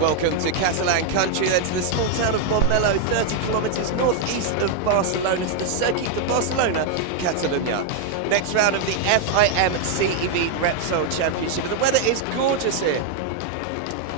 Welcome to Catalan country, then to the small town of Montmeló, 30 kilometres northeast of Barcelona, to the Circuit de Barcelona, Catalunya. Next round of the FIM CEV Repsol Championship. The weather is gorgeous here.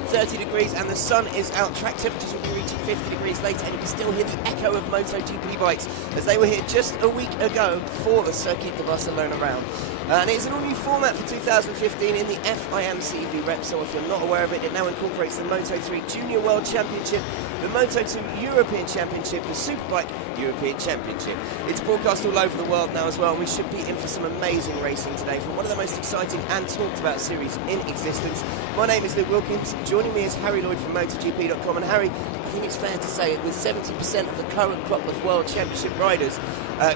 30 degrees and the sun is out. Track temperatures will be reaching 50 degrees later, and you can still hear the echo of MotoGP bikes as they were here just a week ago for the Circuit de Barcelona round. And it's an all-new format for 2015 in the FIM CEV Repsol. If you're not aware of it, it now incorporates the Moto3 Junior World Championship, the Moto2 European Championship, the Superbike European Championship. It's broadcast all over the world now as well, and we should be in for some amazing racing today from one of the most exciting and talked about series in existence. My name is Luke Wilkins. Joining me is Harry Lloyd from MotoGP.com. And Harry, I think it's fair to say, with 70% of the current crop of World Championship riders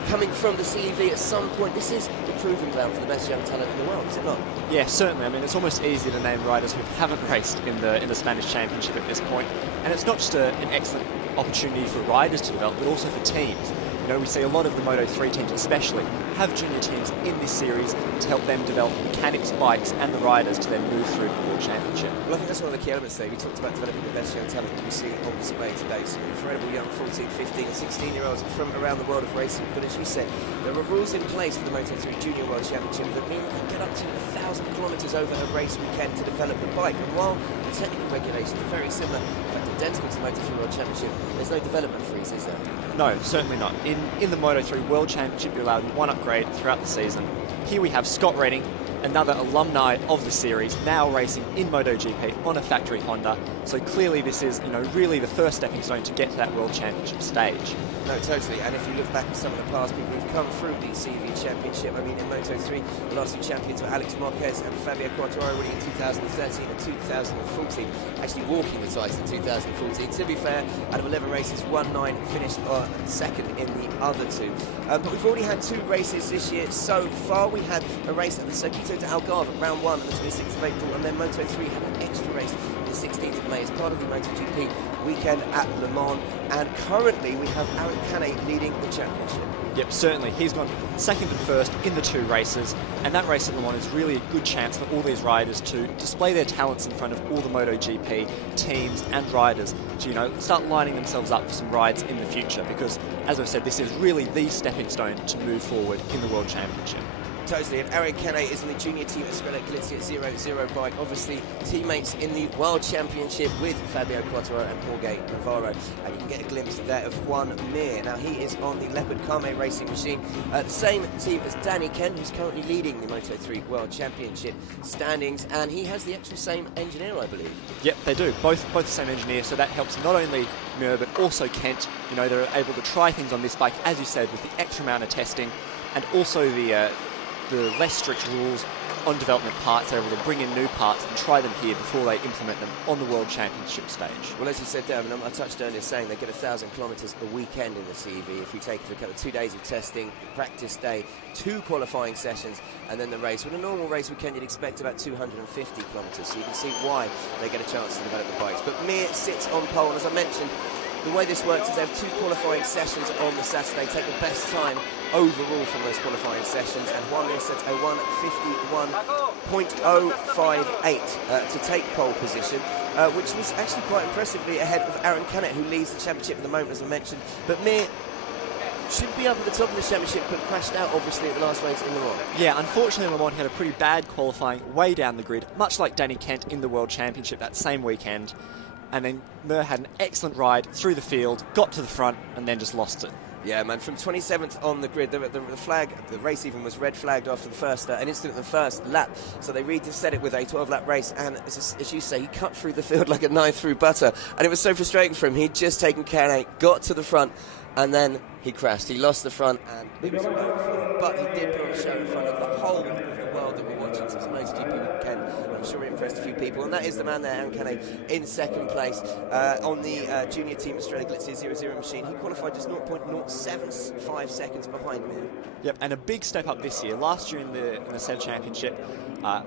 coming from the CEV at some point, this is the proving ground for the best young talent in the world, is it not? Yeah, certainly. I mean, it's almost easy to name riders who haven't raced in the Spanish Championship at this point. And it's not just an excellent opportunity for riders to develop, but also for teams. You know, we see a lot of the Moto3 teams especially have junior teams in this series to help them develop mechanics, bikes and the riders to then move through the World Championship. Well, I think that's one of the key elements there. We talked about developing the best young talent that we see on display today. Some incredible young 14, 15 and 16-year-olds from around the world of racing. But as you said, there are rules in place for the Moto3 Junior World Championship that mean they get up to 1,000 kilometres over a race weekend to develop the bike. And while the technical regulations are very similar, in fact identical to the Moto3 World Championship, there's no development freeze, is there? No, certainly not. In the Moto3 World Championship, you're allowed one upgrade throughout the season. Here we have Scott Redding, another alumni of the series, now racing in MotoGP on a factory Honda. So clearly this is, you know, really the first stepping stone to get to that World Championship stage. No, totally. And if you look back at some of the past people who've come through the CEV Championship, I mean, in Moto3, the last two champions were Alex Marquez and Fabio Quartararo, winning in 2013 and 2014, actually walking the title in 2014. To be fair, out of 11 races, 1-9, finished second in the other two. But we've already had two races this year so far. We had a race at the Circuito de Algarve at round 1 on the 26th of April, and then Moto3 had an extra race on the 16th of May as part of the MotoGP weekend at Le Mans. And currently we have Aaron Canet leading the championship. Yep, certainly. He's gone second and first in the two races, and that race at Le Mans is really a good chance for all these riders to display their talents in front of all the MotoGP teams and riders to, you know, start lining themselves up for some rides in the future, because, as I've said, this is really the stepping stone to move forward in the World Championship. Totally, and Aaron Canet is in the junior team at Skrelec Galicia 00 bike, obviously teammates in the World Championship with Fabio Quartararo and Jorge Navarro, and you can get a glimpse there of Juan Mir. Now he is on the Leopard Carme racing machine, the same team as Danny Kent, who's currently leading the Moto3 World Championship standings, and he has the actual same engineer, I believe. Yep, they do, both the same engineer, so that helps not only Mir but also Kent. You know, they're able to try things on this bike, as you said, with the extra amount of testing, and also the less strict rules on development parts. They're able to bring in new parts and try them here before they implement them on the World Championship stage. Well, as you said there, I touched earlier saying they get 1,000 kilometres a weekend in the CEV. If you take into account 2 days of testing, practice day, 2 qualifying sessions, and then the race. With a normal race weekend, you'd expect about 250 kilometres, so you can see why they get a chance to develop the bikes. But Mir sits on pole, and as I mentioned, the way this works is they have 2 qualifying sessions on the Saturday, take the best time overall from those qualifying sessions, and Juan Mir sets a 1:51.058 to take pole position, which was actually quite impressively ahead of Aaron Canet, who leads the championship at the moment, as I mentioned. But Mir should be up at the top of the championship, but crashed out obviously at the last race in Le Mans. Yeah, unfortunately Le Mans had a pretty bad qualifying way down the grid, much like Danny Kent in the World Championship that same weekend. And then Mir had an excellent ride through the field, got to the front, and then just lost it. Yeah, man, from 27th on the grid, the race even was red flagged after the first, an incident in the first lap. So they reset it with a 12-lap race, and as you say, he cut through the field like a knife through butter. And it was so frustrating for him. He'd just taken Canet, got to the front, and then he crashed. He lost the front, and it was over for him. But he did put on a show in front of the whole of the world that were watching. So it's a MotoGP weekend. I'm sure it impressed a few people. And that is the man there, Aaron Canet, in second place on the junior team Skrelec Galicia 00 machine. He qualified just 0.075 seconds behind me. Yep, and a big step up this year. Last year in the SEV Championship,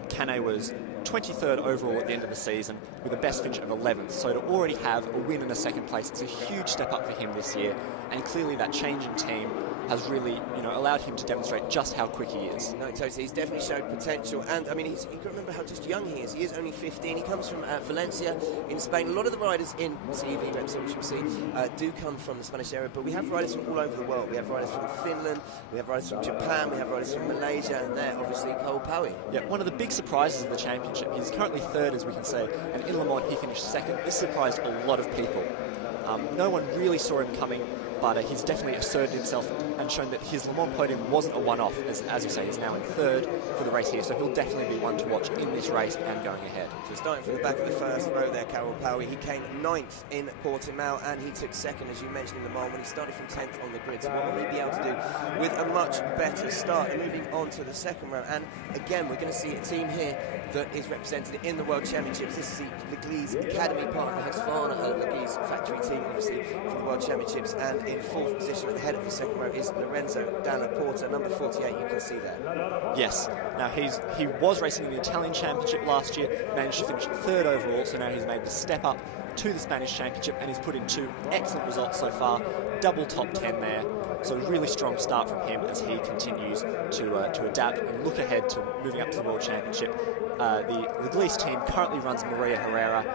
Canet was 23rd overall at the end of the season with a best finish of 11th. So to already have a win in a second place, it's a huge step up for him this year. And clearly that change in team has really, you know, allowed him to demonstrate just how quick he is. No, totally. He's definitely showed potential, and I mean, you can remember how just young he is. He is only 15. He comes from Valencia in Spain. A lot of the riders in CEV Repsol, which you'll see, do come from the Spanish area, but we have riders from all over the world. We have riders from Finland, we have riders from Japan, we have riders from Malaysia, and there, obviously, Cole Powie. Yeah, one of the big surprises of the championship. He's currently third, as we can say, and in Le Mans he finished second. This surprised a lot of people. No one really saw him coming, but he's definitely asserted himself and shown that his Le Mans podium wasn't a one-off. As you say, he's now in third for the race here, so he'll definitely be one to watch in this race and going ahead. So starting from the back of the first row there, Cole Powie, he came 9th in Portimao, and he took second, as you mentioned, in Le Mans when he started from 10th on the grid. So what will he be able to do with a much better start? And moving on to the second row, and again, we're going to see a team here that is represented in the World Championships. This is the Leglise Academy, part of the Husqvarna Leglise factory team, obviously, from the World Championships, and in 4th position at the head of the second row is Lorenzo Dalla Porta, number 48, you can see there. Yes. Now, he was racing in the Italian Championship last year, managed to finish third overall, so now he's made the step up to the Spanish Championship, and he's put in 2 excellent results so far, double top 10 there. So a really strong start from him as he continues to adapt and look ahead to moving up to the World Championship. The Leglise team currently runs Maria Herrera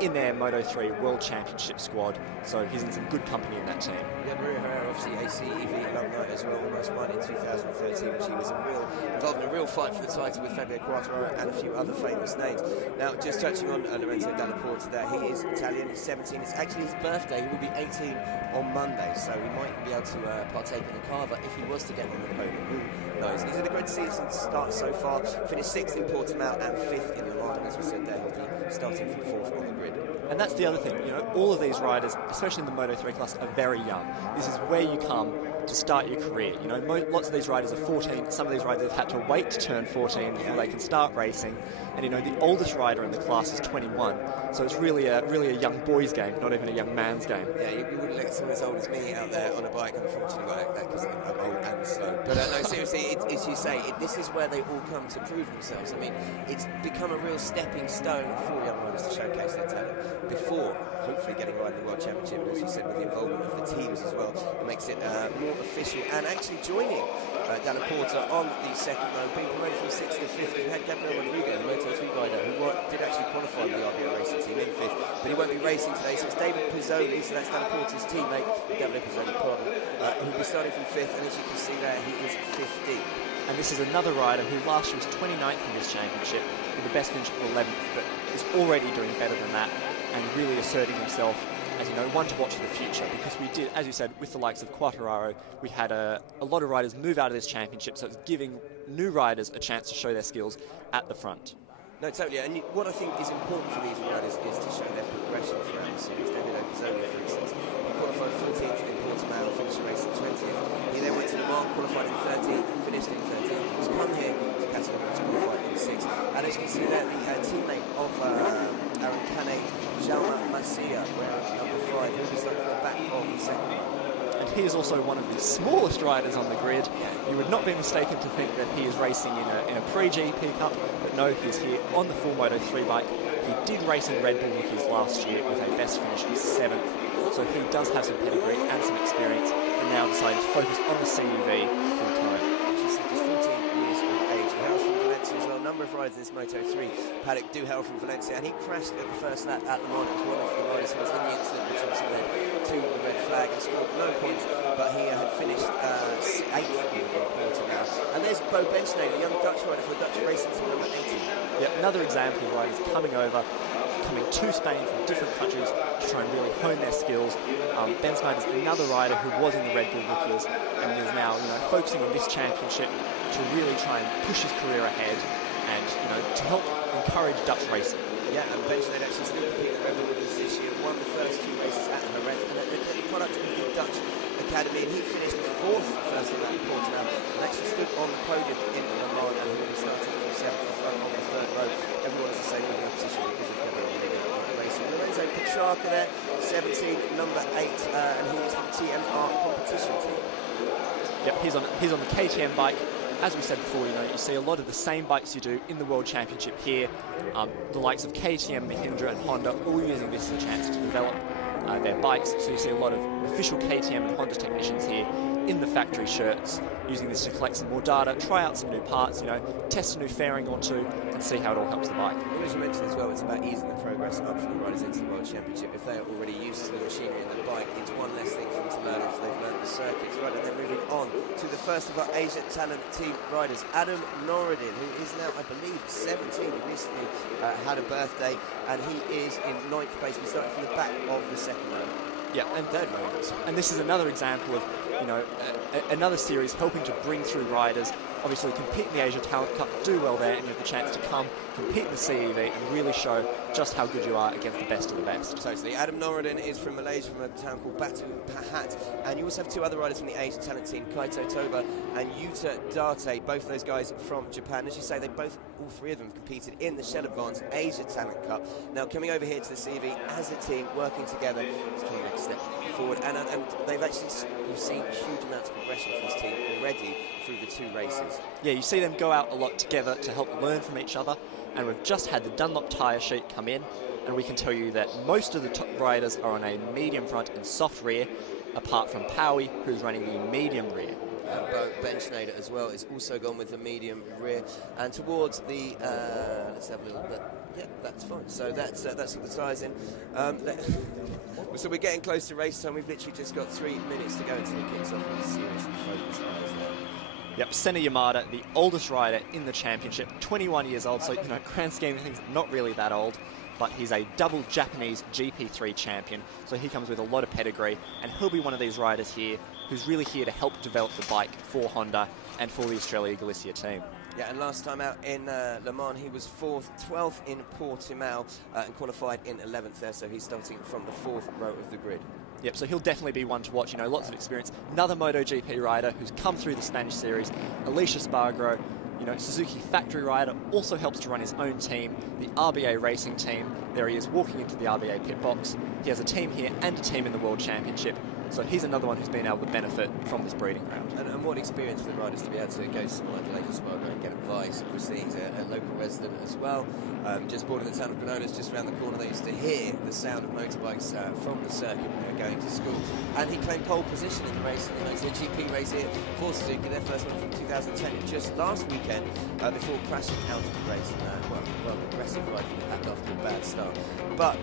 in their Moto3 World Championship squad, so he's in some good company in that team. Yeah, Maria Herrera, obviously a CEV alumni as well, almost won in 2013, when she was involved in a real fight for the title with Fabio Quartararo and a few other famous names. Now, just touching on Lorenzo Dalla Porta there, he is Italian, he's 17, it's actually his birthday, he will be 18 on Monday, so he might be able to partake in the carver if he was to get on the podium. Who knows? He's had a great season start so far, finished 6th in Portimao and 5th in Le Mans, and as we said there, he'll be starting from 4th on the grid. And that's the other thing, you know, all of these riders, especially in the Moto3 class, are very young. This is where you come to start your career. You know, lots of these riders are 14, some of these riders have had to wait to turn 14 before they can start racing, and you know, the oldest rider in the class is 21, so it's really a young boy's game, not even a young man's game. Yeah, you wouldn't let someone as old as me out there on a bike, unfortunately, like that, because I'm old and slow. But no, seriously, as you say, this is where they all come to prove themselves. I mean, it's become a real stepping stone for young riders to showcase their talent before hopefully getting right in the World Championship, and as you said, with the involvement of the teams as well, it makes it more official. And actually joining Dalla Porta on the second row, being promoted from 6th to 5th, we had Gabriel Rodriguez, the Moto3 rider, who did actually qualify with the RBO Racing team in 5th, but he won't be racing today, so it's David Pizzoli, so that's Dalla Porta's teammate, Gabriel Pizzoli, who'll be starting from 5th, and as you can see there, he is 15th. And this is another rider who last year was 29th in this championship, with the best finish of 11th, but is already doing better than that, and really asserting himself as, you know, one to watch for the future, because we did, as you said, with the likes of Quartararo, we had a lot of riders move out of this championship, so it's giving new riders a chance to show their skills at the front. No, totally, and what I think is important for these riders is to show their progression throughout the series. David Pizzoli, for instance, he qualified 14th in Portimao, finished the race in 20th. He then went to Le Mans, qualified in 13th, finished in 13th. He's come here to Catalonia to qualify in 6th. And as you can see there, the teammate of Aaron Canet, Jaume Masia, number 5, who was like the back of the second row. And he is also one of the smallest riders on the grid. You would not be mistaken to think that he is racing in a pre-GP Cup, but no, he's here on the full Moto3 bike. He did race in Red Bull Rookies last year with a best finish of 7th, so he does have some pedigree and some experience, and now decided to focus on the CEV full time. Just 14 years of age. He hails from Valencia as well. A number of riders in this Moto3 paddock do hail from Valencia, and he crashed at the first lap at Le Mans. It was one of the riders who was in the incident, which also led to the red flag, and scored no points, but he had finished 8th in Portimao. And there's Bo Benchner, the young Dutch rider for the Dutch racing team, number 18. Yep, another example of riders coming to Spain from different countries to try and really hone their skills. Ben Smart is another rider who was in the Red Bull Rookies and is now, you know, focusing on this championship to really try and push his career ahead and, you know, to help encourage Dutch racing. Yeah, and Benchner actually still competing at the Red Bull Rookies this year, won the first 2 races at Jerez, and the product of the Dutch Academy, and he finished 4th first on that in Portimao, and actually stood on the podium in Le Mans, and he will be starting from 7th in front of the 3rd row. Everyone is the same moving up position because of Gabriel Rodriguez racing. Lorenzo Petrarca there, 17, number 8, and he is from TMR competition team. Yep, he's on the KTM bike. As we said before, you know, you see a lot of the same bikes you do in the World Championship here. The likes of KTM, Mahindra and Honda all using this as a chance to develop their bikes. So you see a lot of official KTM and Honda technicians here in the factory shirts, using this to collect some more data, try out some new parts, test a new fairing or two, and see how it all helps the bike. Well, as you mentioned as well, it's about easing the progress up from the riders into the World Championship. If they are already used to the machinery and the bike, it's one less thing for them to learn after they've learned the circuits. Right, and then moving on to the first of our Asia Talent Team riders, Adam Noureddin, who is now, I believe, 17. He recently had a birthday, and he is in 9th place. We started from the back of the second row. Yeah, and third row. And this is another example of, another series helping to bring through riders, obviously compete in the Asia Talent Cup, do well there, and you have the chance to come, compete in the CEV, and really show just how good you are against the best of the best. Totally. Adam Noureddin is from Malaysia, from a town called Batu Pahat, and you also have two other riders from the Asia Talent Team, Kaito Toba and Yuta Date, both those guys from Japan. As you say, all three of them competed in the Shell Advance Asia Talent Cup. Now coming over here to the CEV as a team, working together, to take the next step forward, and they've actually, you've seen huge amounts of progression from this team already through the two races. Yeah, you see them go out a lot together to help learn from each other, and we've just had the Dunlop tyre sheet come in, and we can tell you that most of the top riders are on a medium front and soft rear, apart from Powie, who's running the medium rear. Ben Schneider as well is also gone with the medium rear, and towards the let's have a little bit. Yeah, that's fine. So that's what the tyres in. So we're getting close to race time. We've literally just got 3 minutes to go until it kicks off with a series of focus eyes there. Yep, Senna Yamada, the oldest rider in the championship, 21 years old, so grand scheme of things, not really that old, but he's a double Japanese GP3 champion, so he comes with a lot of pedigree, and he'll be one of these riders here who's really here to help develop the bike for Honda and for the Australia Galicia team. Yeah, and last time out in Le Mans, he was 4th, 12th in Portimao, and qualified in 11th there, so he's starting from the 4th row of the grid. Yep, so he'll definitely be one to watch, lots of experience. Another MotoGP rider who's come through the Spanish series, Alicia Spargro, Suzuki factory rider, also helps to run his own team, the RBA racing team. There he is walking into the RBA pit box. He has a team here and a team in the World Championship. So he's another one who's been able to benefit from this breeding ground. And what experience for the riders to be able to go to someone like Alicia Spargro and get advice. Obviously, he's a local resident as well. Just born in the town of Granollers, just around the corner. They used to hear the sound of motorbikes from the circuit when they were going to school. And he claimed pole position in the race, it's a GP race here for Suzuki, their first one from 2010, just last weekend, before crashing out of the race. And, aggressive ride from the pack after a bad start. But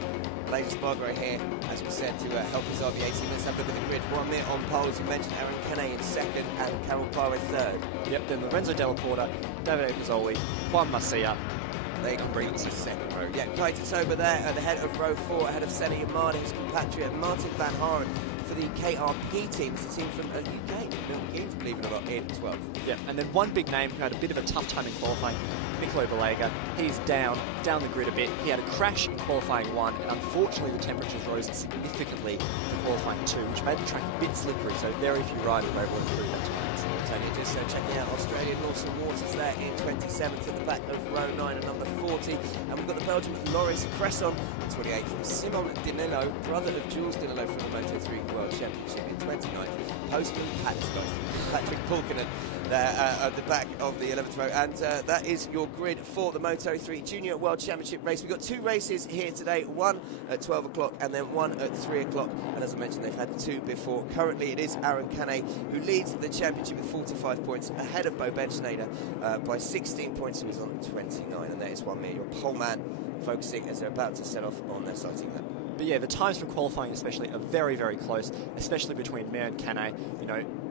Alicia Spargro here, as we said, to help his RBA team. Let's have a look at the grid. 1 minute on pole, as we mentioned, Aaron Canet in 2nd and Carol Parra 3rd. Yep, then Lorenzo Della Porta, Davide Pizzoli, Juan Masia. They can bring it to the 2nd row. Yeah, Kaito Toba there at the head of row 4, ahead of Senna Yamada, his compatriot Martin Vanhaeren for the KRP team. It's a team from the UK, Milton Keynes, believe it or not, in 12th. Yeah, and then one big name who had a bit of a tough time in qualifying, Niccolo Balega. He's down the grid a bit. He had a crash in qualifying 1, and unfortunately the temperatures rose significantly for qualifying 2, which made the track a bit slippery, so very few riders were able to improve that time. Tony, just checking out Australian Lawson Waters there in 27th at the back of row 9 and number 40. And we've got the Belgian Loris Cresson, 28th from Simon Dinello, brother of Jules Dinello from the Moto3 World Championship in 29th. Postman Patrick Pulkinen there at the back of the 11th row. And that is your grid for the Moto3 Junior World Championship race. We've got 2 races here today, one at 12 o'clock and then one at 3 o'clock. And as I mentioned, they've had 2 before. Currently, it is Aaron Canet who leads the championship with 45 points, ahead of Bo Benschneider by 16 points, who is on 29. And that is Juan Mir, your pole man, focusing as they're about to set off on their sighting lap. But yeah, the times for qualifying especially are very, very close, especially between Mir and Canet.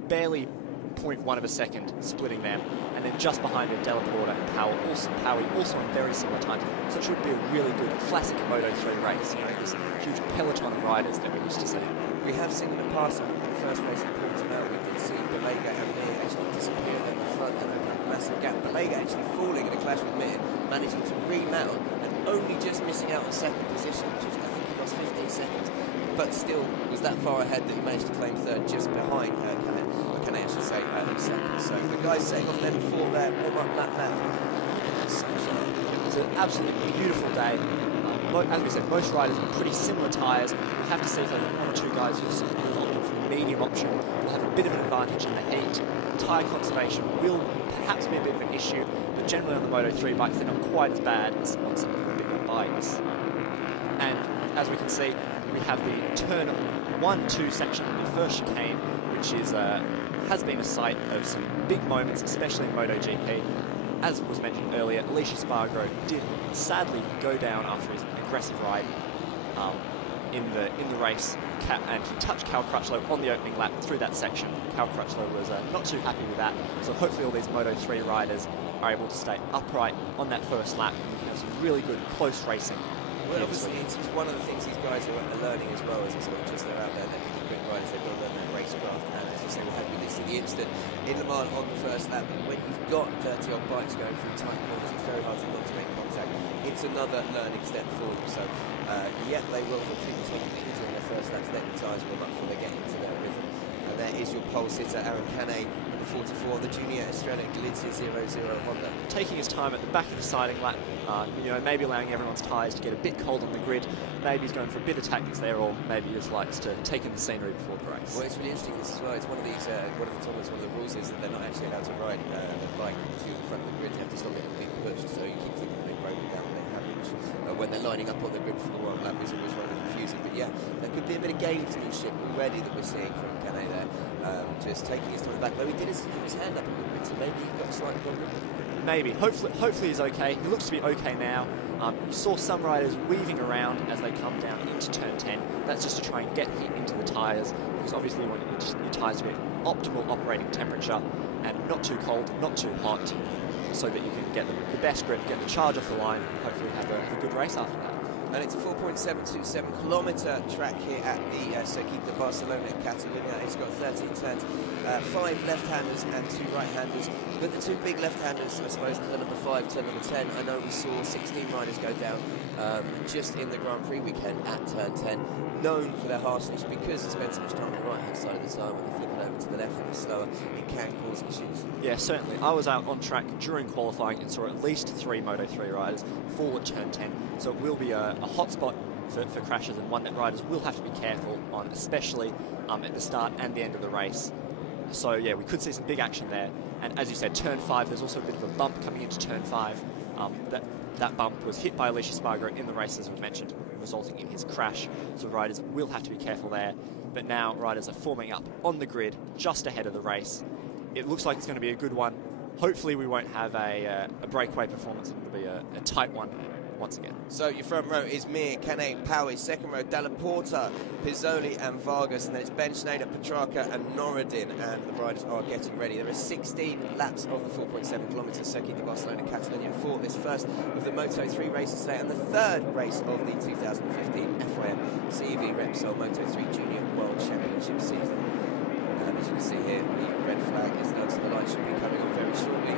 Barely 0.1 of a second splitting them, and then just behind it, Della Porta and Powie also on very similar times. So it should be a really good classic Moto3 race. This huge peloton of riders that we're used to seeing. We have seen in the past, in the first race in Portimao, we did see Balega and Mir actually disappear in the front and open up a massive gap. Balega actually falling in a clash with Mir, managing to remount and only just missing out on 2nd position, which was, I think he lost 15 seconds, but still was that far ahead that he managed to claim 3rd just behind Canet. Canet, I should say, 2nd. So the guys setting off then for their warm-up lap. Sunshine. It's an absolutely beautiful day. As we said, most riders with pretty similar tyres. We'll have to see if there are 1 or 2 guys who've opted for the medium option will have a bit of an advantage in the heat. Tyre conservation will perhaps be a bit of an issue, but generally on the Moto3 bikes they're not quite as bad as on some of the bigger bikes. And as we can see, we have the turn 1-2 section, the first chicane, which is has been a site of some big moments, especially in MotoGP. As was mentioned earlier, Alicia Spargo did sadly go down after his aggressive ride in the race, and he touched Cal Crutchlow on the opening lap through that section. Cal Crutchlow was not too happy with that, so hopefully all these Moto3 riders are able to stay upright on that first lap, and we can have some really good close racing. Well, obviously, it's one of the things these guys are learning as well, is it's not just they're out there, they're the quick riders, they've got to learn that racecraft. And as you say, we had with this in the instant in Le Mans on the first lap, when you've got 30-odd bikes going through tight corners, it's very hard to not to make contact. It's another learning step for them. So, yeah, they will hopefully take it easy on their first lap to let the tyres warm up before they get into their rhythm. And there is your pole sitter, Aaron Canet, 44, the Junior Estrella Galizia 00 Honda. Taking his time at the back of the siding lap, you know, maybe allowing everyone's tyres to get a bit cold on the grid. Maybe he's going for a bit of tactics there, or maybe he just likes to take in the scenery before the race. Well, it's really interesting this as well. It's one of these, one of the rules is that they're not actually allowed to ride the bike to the front of the grid. You have to stop it being pushed, so you keep thinking they've broken down when they haven't. When they're lining up on the grid for the one lap is always rather confusing. But yeah, there could be a bit of gamesmanship already that we're seeing from Canet there. Just taking his time back. Though he did have his hand up on the grid, so maybe he got a slight problem. Maybe. Hopefully he's okay. He looks to be okay now. You saw some riders weaving around as they come down into turn 10. That's just to try and get heat into the tyres, because obviously you want your tyres to be at optimal operating temperature and not too cold, not too hot, so that you can get the best grip, get the charge off the line, and hopefully have a good race after that. And it's a 4.727 kilometre track here at the Circuit de Barcelona Catalunya. It's got 13 turns, 5 left-handers and 2 right-handers. But the 2 big left-handers, I suppose, the number 5 to number 10. I know we saw 16 riders go down just in the Grand Prix weekend at turn 10, known for their harshness because they spend so much time on the right-hand side of the tyre. When they flip it over to the left and it's slower, it can cause issues. Yeah, certainly. I was out on track during qualifying and saw at least 3 Moto3 riders fall at turn 10, so it will be a hot spot for crashes, and one that riders will have to be careful on, especially at the start and the end of the race. So yeah, we could see some big action there. And as you said, turn 5, there's also a bit of a bump coming into turn 5. That bump was hit by Alicia Spargo in the race, as we mentioned, resulting in his crash. So riders will have to be careful there. But now riders are forming up on the grid just ahead of the race. It looks like it's going to be a good one. Hopefully we won't have a breakaway performance. It'll be a tight one once again. So your front row is Mir, Canet, Powie. Second row, Dalla Porta, Pizzoli and Vargas. And then it's Ben Schneider, Petrarca and Norodin. And the riders are getting ready. There are 16 laps of the 4.7 kilometres Circuit de Barcelona Catalunya for this first of the Moto3 races today, and the third race of the 2015 FIM CEV Repsol Moto3 Junior World Championship season. And as you can see here, the red flag is down, so the light should be coming on very shortly.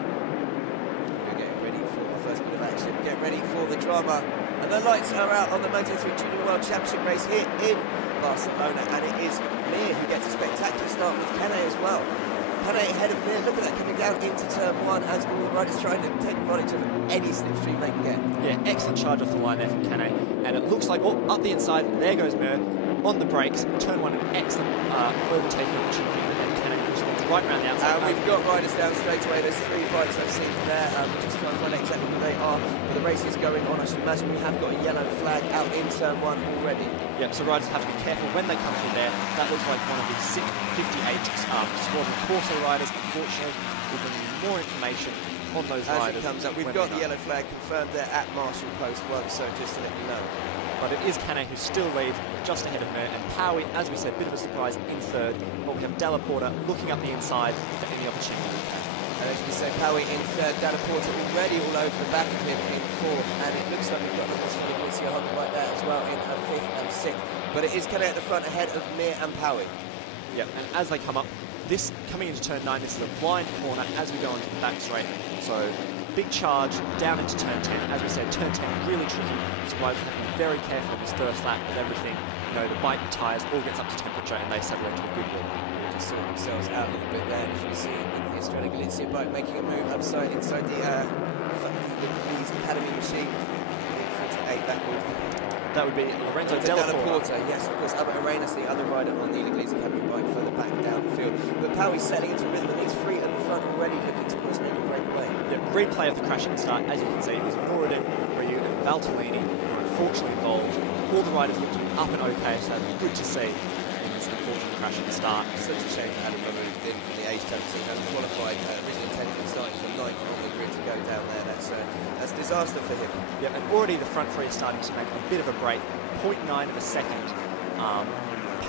Ready for the first bit of action. Get ready for the drama. And the lights are out on the Moto3 Junior World Championship race here in Barcelona. And it is Mir who gets a spectacular start with Canet as well. Canet ahead of Mir. Look at that coming down into turn 1 as all the riders trying to take advantage of any slipstream they can get. Yeah, excellent charge off the line there from Canet. And it looks like, oh, up the inside, there goes Mir on the brakes. Turn 1, an excellent overtaking opportunity. Right around the outside. We've got riders down straight away. There's 3 bikes I've seen there. We're just trying to find out exactly who they are. But the race is going on. I should imagine we have got a yellow flag out in turn 1 already. Yep, so riders have to be careful when they come through there. That looks like one of the 58 Squadron Corso riders. Unfortunately, we'll bring you more information on those riders. As it comes up, we've got the yellow flag confirmed there at Marshall Post 1, so just to let you know. But it is Canet who still leads just ahead of Mir, and Powie, as we said, a bit of a surprise in third. But we have Dalla Porta looking up the inside for any opportunity. And as we said, Powie in third, Dalla Porta already all over the back of him in fourth, and it looks like we've got a Galizia Honda right there as well in her 5th and 6th. But it is Canet at the front ahead of Mir and Powie. Yep, and as they come up, this coming into turn 9, this is a blind corner as we go into the back straight. So big charge down into turn 10. As we said, turn 10 really tricky, so riders have to be very careful on this first lap with everything. You know, the bike, the tyres, all gets up to temperature and they settle into a good rhythm. They just sort themselves out a little bit there. As you can see with the Estrella Galizia bike making a move inside the Academy machine. 48, that would be Lorenzo Dalla Porta. Yes, of course. Albert Arenas, the other rider on the Galizia Academy bike, further back down the field. But Powie's setting into rhythm and he's free at the front already, looking to almost make a breakaway. Yeah, replay of the crash at the start. As you can see, it was Norodin, Ryu and Valtellini who were unfortunately involved. All the riders looked to be up and okay, so that'd be good to see in this unfortunate crash at the start. Such a shame for Adam Rubber, who's been from the age team, has qualified, originally intended to start for 9th on the grid to go down there. That's a disaster for him. Yeah, and already the front three are starting to make a bit of a break. 0.9 of a second.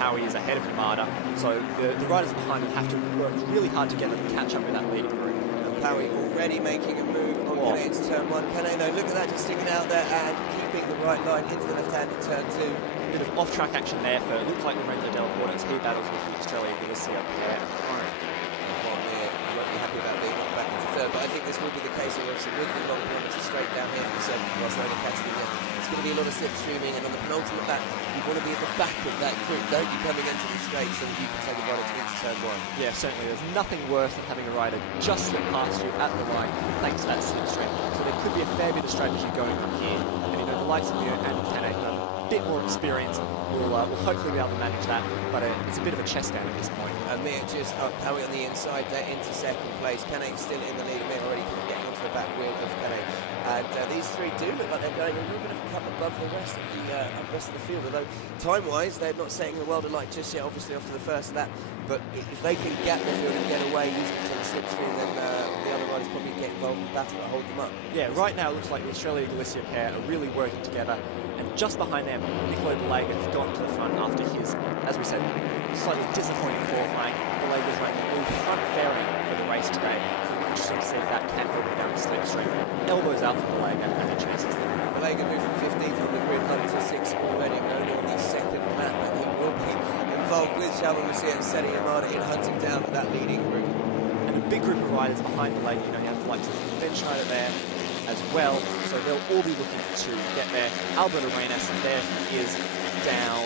Howie is ahead of Yamada, so the riders behind him have to work really hard together to catch up with that leading group. Howie already making a move on Kane into turn 1. Kane, though, look at that, just sticking out there and keeping the right line into the left-hand in turn 2. A bit of off-track action there for, it looks like Lorenzo Della Porta as he battles with the Australia Galicia pair at the moment. He won't be happy about being knocked back into third, but I think this will be the case of obviously with the long kilometres straight down here at the circuit of Barcelona Catalunya. It's going to be a lot of slipstreaming, and on the penultimate lap, you want to be at the back of that group, don't you, coming into the straight so that you can take advantage into turn 1. Yeah, certainly. There's nothing worse than having a rider just slip past you at the line thanks to that slipstream. So there could be a fair bit of strategy going from here. And you know, the likes of you and Kane have a bit more experience. We'll hopefully be able to manage that, but it's a bit of a chess game at this point. And Mir just up, Howie on the inside there into second place. Kane still in the lead. Mir already getting onto the back wheel of Kane. And these three do look like they're going a little bit of a cut above the rest of the field. Although time-wise, they're not setting the world alight just yet. Obviously, after the first lap, but if they can get the field and get away using the slipstream, then the other riders probably get involved in the battle to hold them up. Yeah, right now it looks like the Australia Galicia pair are really working together. And just behind them, Nicola Balega has gone to the front after his, as we said, slightly disappointing qualifying. Balega's running the blue front fairing for the race today. Interesting to see if that can help him down the slipstream. Elbows out for Balega as he chases them. Balega moved from 15th on the grid up to 6th already, only on the second lap, and he will be involved with Xavier Lucia and Seti Yamada in hunting down that leading group. And a big group of riders behind Balega. You know, you have the likes of Ben Schneider there as well, so they'll all be looking to get there. Alberto Arenas, there he is down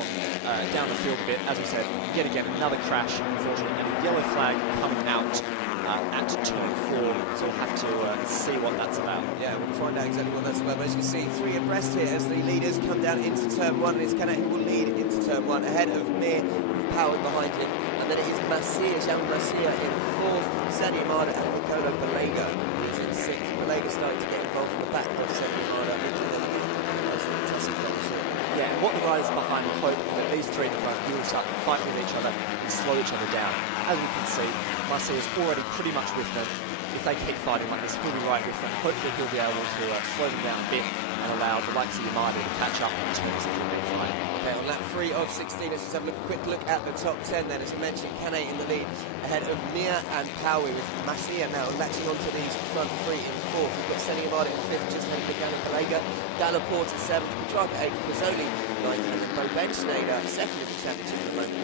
the field a bit. As we said, yet again another crash, unfortunately, and a yellow flag coming out at turn 4, so we'll have to see what that's about. Yeah, we'll find out exactly what that's about. But as you can see, 3 abreast here as the leaders come down into turn 1, and it's Kane who will lead into turn 1 ahead of Mir, powered behind him, and then it is Jean Masia in 4th, Seti Yamada and Nicola Balega is in 6th. Balega starting to get involved in the back of Seti Yamada. Yeah, and what the riders behind will hope is that these 3 in the front will start to fight with each other and slow each other down. As we can see, Marcia is already pretty much with them. If they keep fighting like this, he'll be right with them. Hopefully he'll be able to slow them down a bit and allow the likes of Yamada to catch up in terms of the big fight. Okay, on lap 3 of 16, let's just have a quick look at the top 10 then. As I mentioned, Kane in the lead ahead of Mir and Powie, with Masia now latching onto these front 3 in 4th. We've got Seti Yamada in 5th, just ahead of Nicola Balega. Dalla Porta 7th, Petrarca 8th, Pizzoli 9th, and then Ben Schneider 2nd of the championship at the moment.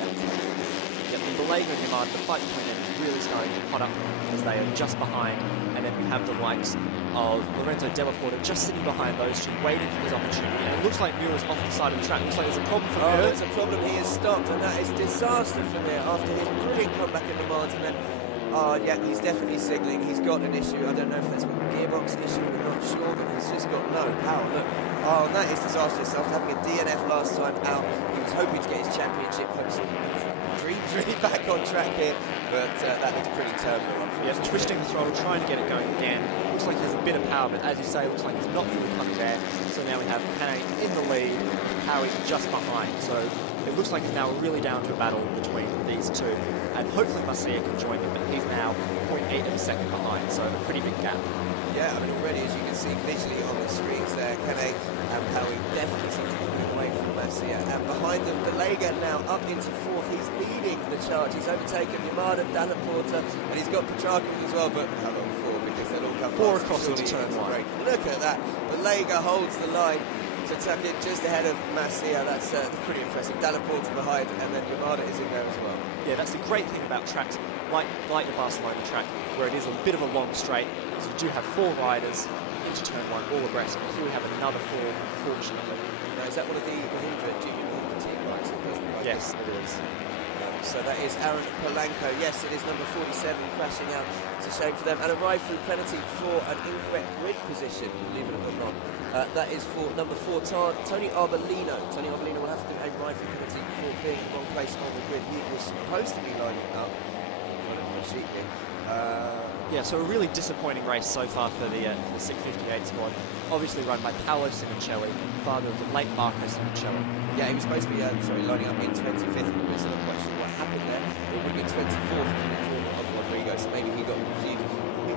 Yep, and Balega and Yamada, the fight between them is really starting to hot up as they are just behind. And then we have the likes of Lorenzo Della Porta just sitting behind those two, waiting for his opportunity. And it looks like Muir is off the side of the track. It looks like there's a problem for Muir. There's a problem. He has stopped, and that is disaster for Muir after his brilliant comeback in Le Mans. And then, yeah, he's definitely signalling. He's got an issue. I don't know if that's a gearbox issue. I'm not sure, but he's just got no power. Look, that is disastrous. After having a DNF last time out, he was hoping to get his championship hopes. Dreams really back on track here, but that looks pretty terminal. Yes, twisting the throttle, trying to get it going again. Looks like there's a bit of power, but as you say, looks like he's not fully coming there. So now we have Kane in the lead, Howie just behind. So it looks like it's now really down to a battle between these two. And hopefully Masia can join him, but he's now 0.8 of a second behind, so a pretty big gap. Yeah, I mean, already, as you can see visually on the screens there, Kane and Howie definitely seem to be moving away from Masia. And behind them, Balega now up into 4th. He's leading the charge. He's overtaken Yamada, Dalla Porta, and he's got Petrarca as well, but how long 4? Because they'll all come 4 across into turn 1. Look at that. Balega holds the line to tuck in just ahead of Masia. That's pretty impressive. Dalla Porta behind, and then Yamada is in there as well. Yeah, that's the great thing about tracks like the Barcelona track, where it is a bit of a long straight. So you do have 4 riders into turn 1, all abreast. And here we have another 4, fortunately. Now, is that one of the Mahindra Junior Moto team bikes? Yes, it is. So that is Aaron Polanco. Yes, it is number 47 crashing out. It's a shame for them. And arrived through penalty for an incorrect grid position, believe it or not. That is for number 4, Tony Arbolino. Tony Arbolino will have to do a ride for penalty for being in the wrong place on the grid. He was supposed to be lining up. Yeah, so a really disappointing race so far for the 658 squad. Obviously run by Paolo Simoncelli, father of the late Marco Simoncelli. Yeah, he was supposed to be, lining up in 25th, and there's no question what happened there. It would have been 24th in the corner of Rodrigo, so maybe he got confused with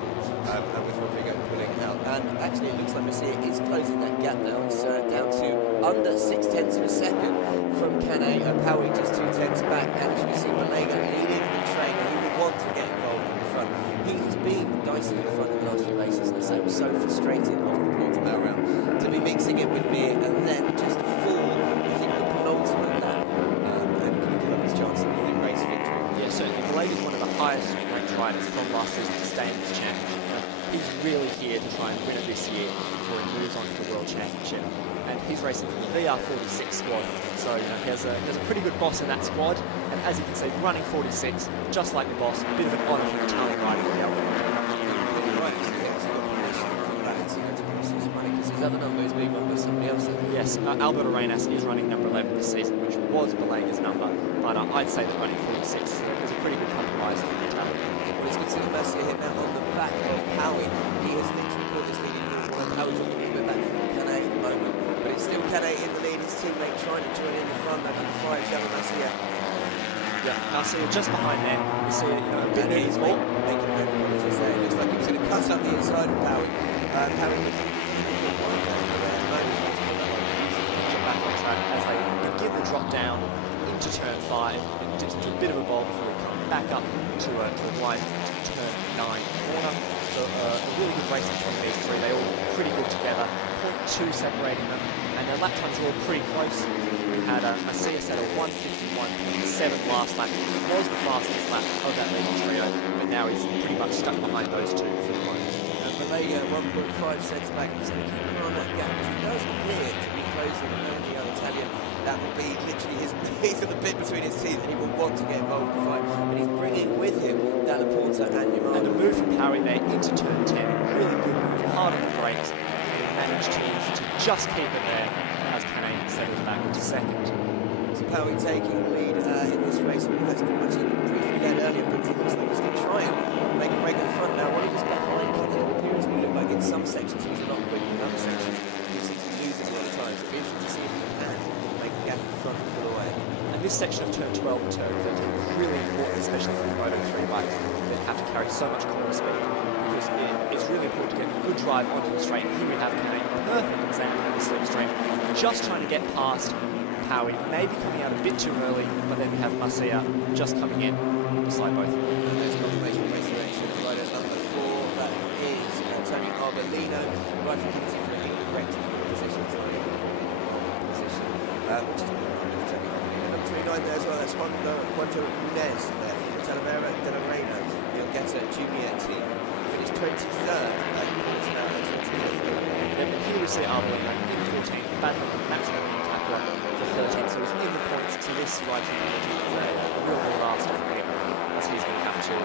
Rodrigo pulling out. And actually, it looks like Masia is closing that gap now. It's down to under 0.6 of a second from Canet. Powie just 2/10 back, and as you can see, Balega leading the train, and he would want to get involved in the front. He has been dicey in the front of the last few races, and so it was so frustrating off the Portimao round to be mixing it with Mir and then just fall, I think, the penultimate lap, and give up his chance of the race victory. Yeah, certainly. Balega is one of the highest ranked riders from last season to stay in this championship. He's really here to try and win it this year before he moves on to the World Championship. And he's racing for the VR46 squad, so he has a pretty good boss in that squad. And as you can see, running 46, just like the boss, a bit of an honour for the Italian rider to be able to win. His other number is being run by somebody else. Yes, Alberto Arenas is running number 11 this season, which was Balega's number, but I'd say that running 46 is a pretty good compromise for the Italian. Well, it's good to see Masia hit now on the back of Powie. He has literally put this lead in the corner. Powie's looking a little bit back from Canet at the moment, but it's still Canet in the lead. His teammate trying to join in the front. That number 5, Java Masia. Yeah, Masia just behind there. You see a bit near his ball. Making a apologies there. It looks like he was going to cut up the inside of Powie. Powie looking back on track as they begin the drop down into turn 5. It dips into a bit of a bowl before we come back up to a wide turn 9 corner. So a really good race between these three. They all pretty good together. 0.2 separating them, and their lap times are all pretty close. We had Masia set a 1:51.7 last lap. It was the fastest lap of that leading trio, but now he's pretty much stuck behind those two for the moment. Balega 1.5 cents back. He's going to keep an eye on that gap because he does appear to be closing the other Italian. That will be literally he's got the bit between his teeth and he will want to get involved in the fight. But he's bringing with him Dalla Porta and Yamaha. And the move from Powie there into turn 10, really good move, hard on the brakes. He managed to just keep it there as Canet settles back into second. So Powie taking the lead in this race. I mean, that's pretty much briefly led earlier, but it looks like he's going to try and make a break in the front now. When he was behind Canet, it appears to look like in some sections he was a lot quicker, in other sections he seems to be losing a lot of time. So it'll be interesting to see if he can make a gap in the front and pull away. And this section of turn 12 and turn 13 is really important, especially for the Moto3 riders that have to carry so much corner speed, because it's really important to get a good drive onto the straight. Here we have Canet, perfect example of the slipstream, just trying to get past Powie, maybe coming out a bit too early, but then we have Masia just coming in beside both. There's confirmation race direction right at number 4. That is Tony Arbolino, right from penalty for the correct position, which is Tony Arbolino. Number 29 there as well, that's Juan Nunez there from Talavera de la Reina. He'll get a junior team. Finished 23rd at now 25th. Then here we see Arbolino in 14th, battling with maximum tackler for 13th, so he's in the points to this right from penalty. A real disaster for him, as he's going to have to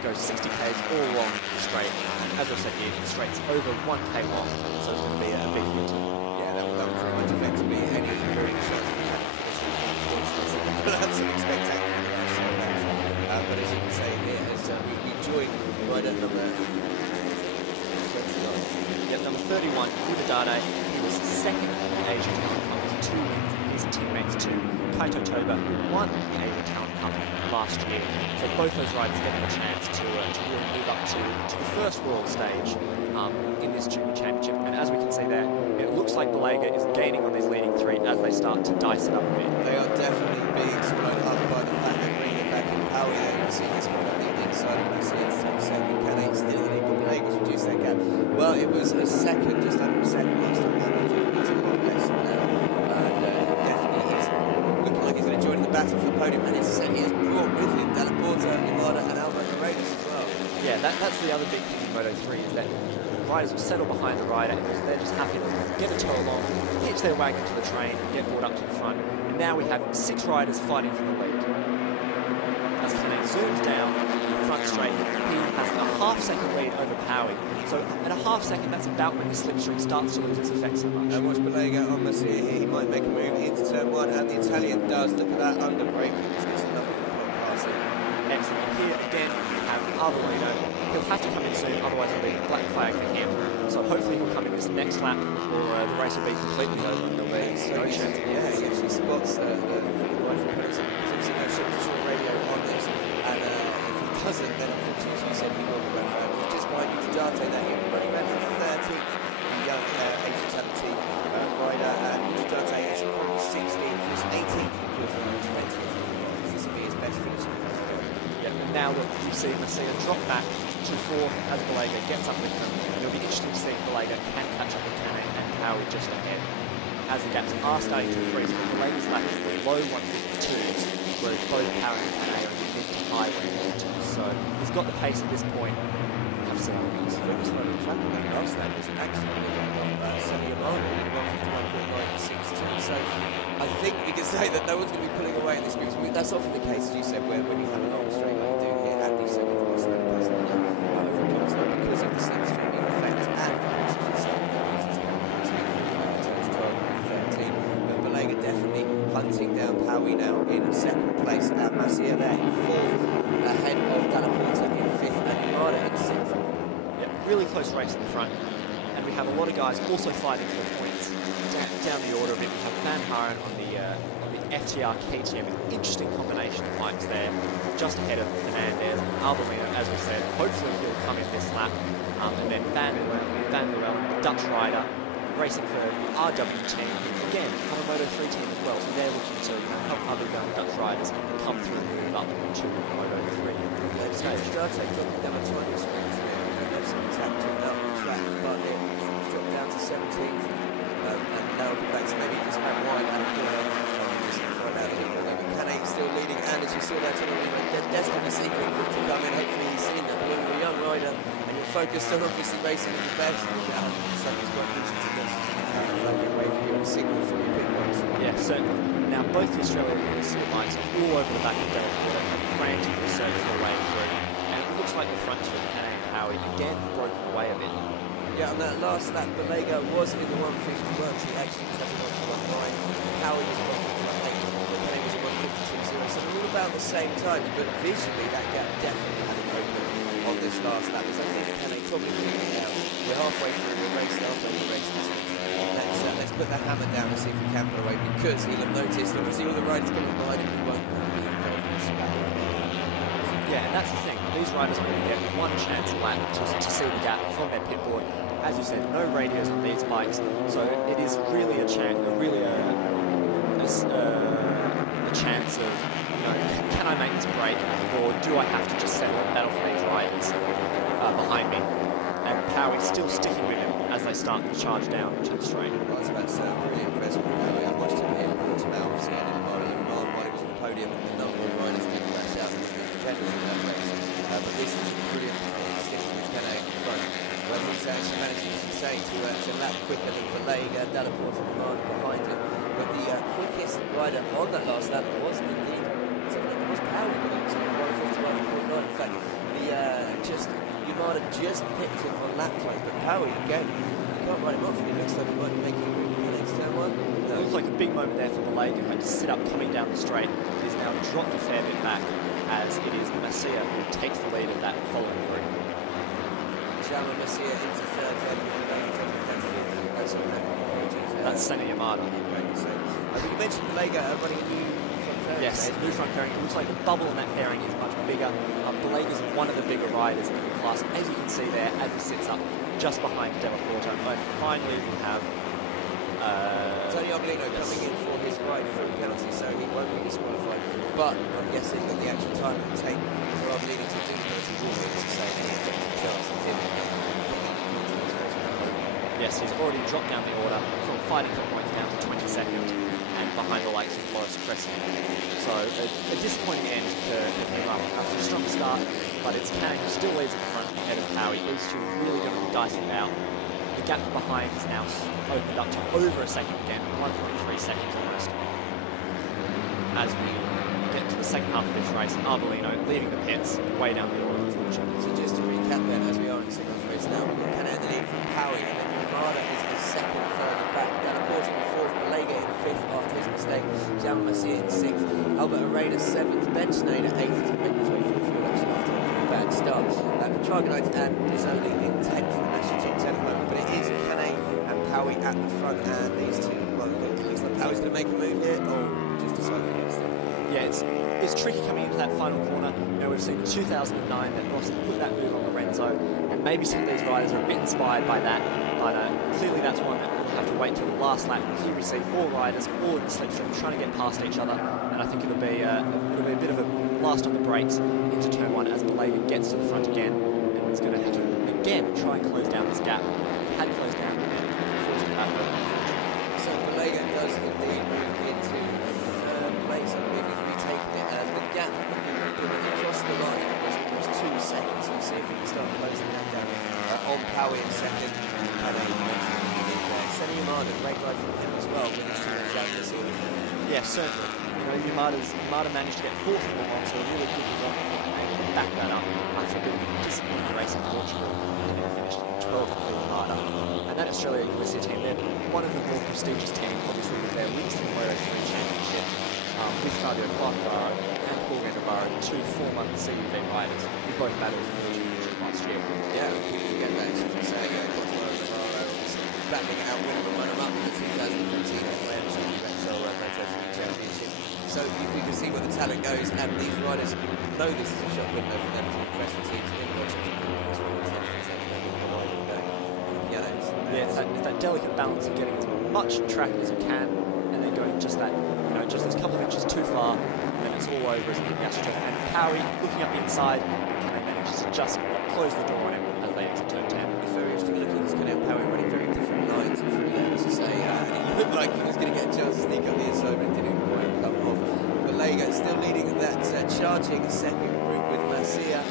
go 60 k's all along the straight. As I said here, the straight's over 1k long, so it's going to be a big hit. Yeah, that will pretty much effectively any moving shot we have for this absolutely spectacular. But as you can say here, as we join right at number 29. Yep, number 31, Udadade. He was second in the Asian Talent Cup with 2 wins, and his teammates to Kaito Toba, who won the Asian Talent Cup last year. So both those riders getting a chance to really move up to the first world stage in this junior championship. And as we can see there, it looks like Balega is gaining on these leading three as they start to dice it up a bit. They are definitely being slowed up by the fact they're bringing it back in Powie there. You can see this coming up the inside of Masia, second. Canet still in the lead, but Balega's reduced their gap. Well, it was a second, just under a second last time around. It's a lot less now. Definitely is looking like he's going to join in the battle for the podium. And as I said, he has brought with him Dalla Porta, Yamaha and Alberto Arenas as well. Yeah, that's the other big thing in Moto3 is that riders will settle behind the rider because they're just happy to get a tow along, hitch their wagon to the train, and get brought up to the front. And now we have 6 riders fighting for the lead. As Canet zooms down the front straight, he has a half-second lead over Powie. So at a half-second, that's about when the slipstream starts to lose its effect so much. And watch Balega on Masia here. He might make a move into turn 1, and the Italian does. Look at that under brake. He's getting another point passing. Excellent. Here again, we have Arbolino, he'll have to come in soon, otherwise it'll be a black flag for him. So hopefully he'll come in this next lap, or the race will be completely over and there'll be no chance. Yeah, he actually spots the right for penalty, because obviously no short radio on this, and if he doesn't, then unfortunately, as you said, he will be red flag. He's just behind Utadate there, he's running around in 13th, the young Asian Talenty rider, and Utadate is probably 16th, he's 18th, of course, 20th. This will be his best finish. Yeah, and now look, you see Masia drop back to 4th as Balega gets up with him. And it'll be interesting to see if Balega can catch up with Kane and Howie just ahead. As the gaps are starting to increase, but Balega's lap is below 152s, whereas both Howie and Kane are in mid to high 152s. So he's got the pace at this point. Have to see how it goes. The quickest running track on that last lap was actually Junior Moto in 151.962. So I think we can say that no one's going to be pulling away in this group. That's often the case, as you said, when you have a long straight like you do here at the circuit of Barcelona, over because of the slipstreaming effect and as you said, turns 12 and 13. But Balega definitely hunting down Howie now in second place, and Masia there in 4th, ahead of Dalla Porta in 5th and Yamada in 6th. Yeah, really close race in the front. And we have a lot of guys also fighting for points down the order a bit. We have Vanhaeren on the FTR KTM, an interesting combination of bikes there, just ahead of Fernandez and Arbolino, as we said. Hopefully he'll come in this lap. And then Vanhaeren, the Dutch rider, racing for the RW team, again, have a Moto3 team as well, so they're looking to help other young Dutch riders come through and move up to Moto3. Let's go. Strate dropping down a tiny sprint here. There's some attack to another track, but it's dropped down to 17th. And now that's maybe just about wide and a corner. Kane still leading, and as you saw that, they're desperately seeking him to come in. Hopefully he's seen that you're a young rider and you're focused on obviously racing with the best. So it's quite easy to just wave you a signal from your pit box. Yeah, certainly. Now both the Australian and the bikes are all over the back of Della Porta, frantically searching their way through. And it looks like the front two, Kane and Howie, again have broken away a bit. Yeah, on that last lap, Balega was in the 151, so he actually was having 151.9. Howie was 151.8, Kane was 152.0, so they're all about the same time, but visually that gap definitely had an open on this last lap, as I think Kane probably figured it out. We're halfway through the race, halfway through the race. Let's put the hammer down and see if we can pull away, because he'll have noticed, obviously all the riders coming behind him, he won't yeah, and that's the thing. These riders are going to get one chance a lap to see the gap from their pit board. As you said, no radios on these bikes, so it is really a chance, a chance of, can I make this break, or do I have to just settle and battle for these riders behind me? And Howie's still sticking with him as they start to charge down to the straight. I was about to say, I'm really impressed with Howie. I've watched him here in Portimao, obviously, and in Mali. While he was on the podium, and the number of riders did crash out independently in that race. But this is brilliant performance, sticking with Kane in front. Well, he's actually managed, as you say, to lap quicker than Balega, Dalla Porta and Yamada behind him. But the quickest rider on that last lap was indeed, it was Howie, but it was 151.9. In fact, Yamada just picked him on lap time, but Howie, again, you can't write him off. It looks like he might be making the next turn one. No. It looks like a big moment there for Balega, who had to sit up coming down the straight. He's now dropped a fair bit back, as it is Masia who takes the lead of that following group. Jama Masia into third, that's Senna Yamada. You mentioned Balega running a new front fairing. Yes, new front fairing. It looks like the bubble on that fairing is much bigger. Balega's one of the bigger riders in the class, as you can see there, as he sits up just behind Della Porta. But finally we have Tony Arbolino coming in for his right foot penalty, so he won't be disqualified. But I'm guessing that the actual time it will take for Arbolino to do the penalty will be the same. Yes, he's already dropped down the order from fighting for points down to 22nd and behind the likes of Loris Cressy. So a disappointing end for him after a strong start, but it's Kane who still leads at the front ahead of Howie. These two are really going to be dicing it out. The gap behind is now opened up to over a second again, 1.3 seconds almost. As we get to the second half of this race, Arbolino leaving the pits way down the order, unfortunately. So just to recap then, as we are in the second race now, we've got Kane in the lead from Howie, and then Yamada is the second further back. Dalla Porta in fourth, Balega in fifth after his mistake, Jama Masia in sixth, Albert Arena seventh, Ben Schneider eighth, to make his way through the field actually after a bad start. Petragonite and Pizzoli in 10th in the national top 10 at the moment, but it is Kane and Powie at the front, and these two, well, it looks like Powie's going to make a move here, or just decide against it. Yeah, it's tricky coming into that final corner. You know, we've seen in 2009 that Rossi put that move on Lorenzo, and maybe some of these riders are a bit inspired by that, but clearly that's one that we'll have to wait till the last lap. Here we see 4 riders all in the slipstream trying to get past each other, and I think it'll be a bit of a blast on the brakes into turn 1 as Belega gets to the front again, and he's going to have to again try and close down this gap. Had closed down first lap. So Belega does indeed move into third place. I believe he's retaken it, and the gap across the line was 2 seconds. We'll see if he can start closing that down. On Powie in second, and Senna Yamada, great ride from him as well, with his team exactly the sort of thing. Yeah, certainly. You know, Yamada managed to get 4th in Le Mans, so a really good result. And back that up after a bit of a disappointing race in Portugal, and then finished 12th for Yamada. And that Australia Iglesia team, they're one of the more prestigious teams, obviously, with their Winston Moto 3 Championship, with Fabio Quartararo and Paul Navarro, 2 former CUV riders who both battled in the championship last year. Yeah, people forget that, as you say, battling out winning the run-up in the 2015 Repsol Moto 3 Championship. So we can see where the talent goes, and these riders know this is a shot window for them to impress the teams in Washington. Yeah, it's that delicate balance of getting as much track as you can, and then going just that, you know, just those couple of inches too far, and then it's all over as he gets to and Powie looking up the inside, and then manages to just close the door on him as they exit turn 10. It's very interesting looking at Kenny and Powie running very different lines through there, as you say, and it looked like he was going to get a chance to sneak up the inside, but it didn't quite come off. Belega still leading that charging second group with Masia,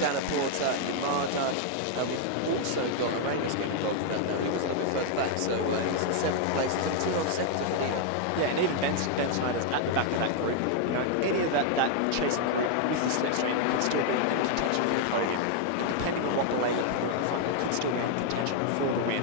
Dana Porter, Yamada. We've also got Arenas getting involved in that now. He was a little bit further back, so he's in 7th place. He's 2 on second to the leader. Yeah, and even Ben Snyder's at the back of that group. You know, any of that chasing group with the slipstream could still be in contention for the podium. Depending on what Belega put in front, could still be in contention for the win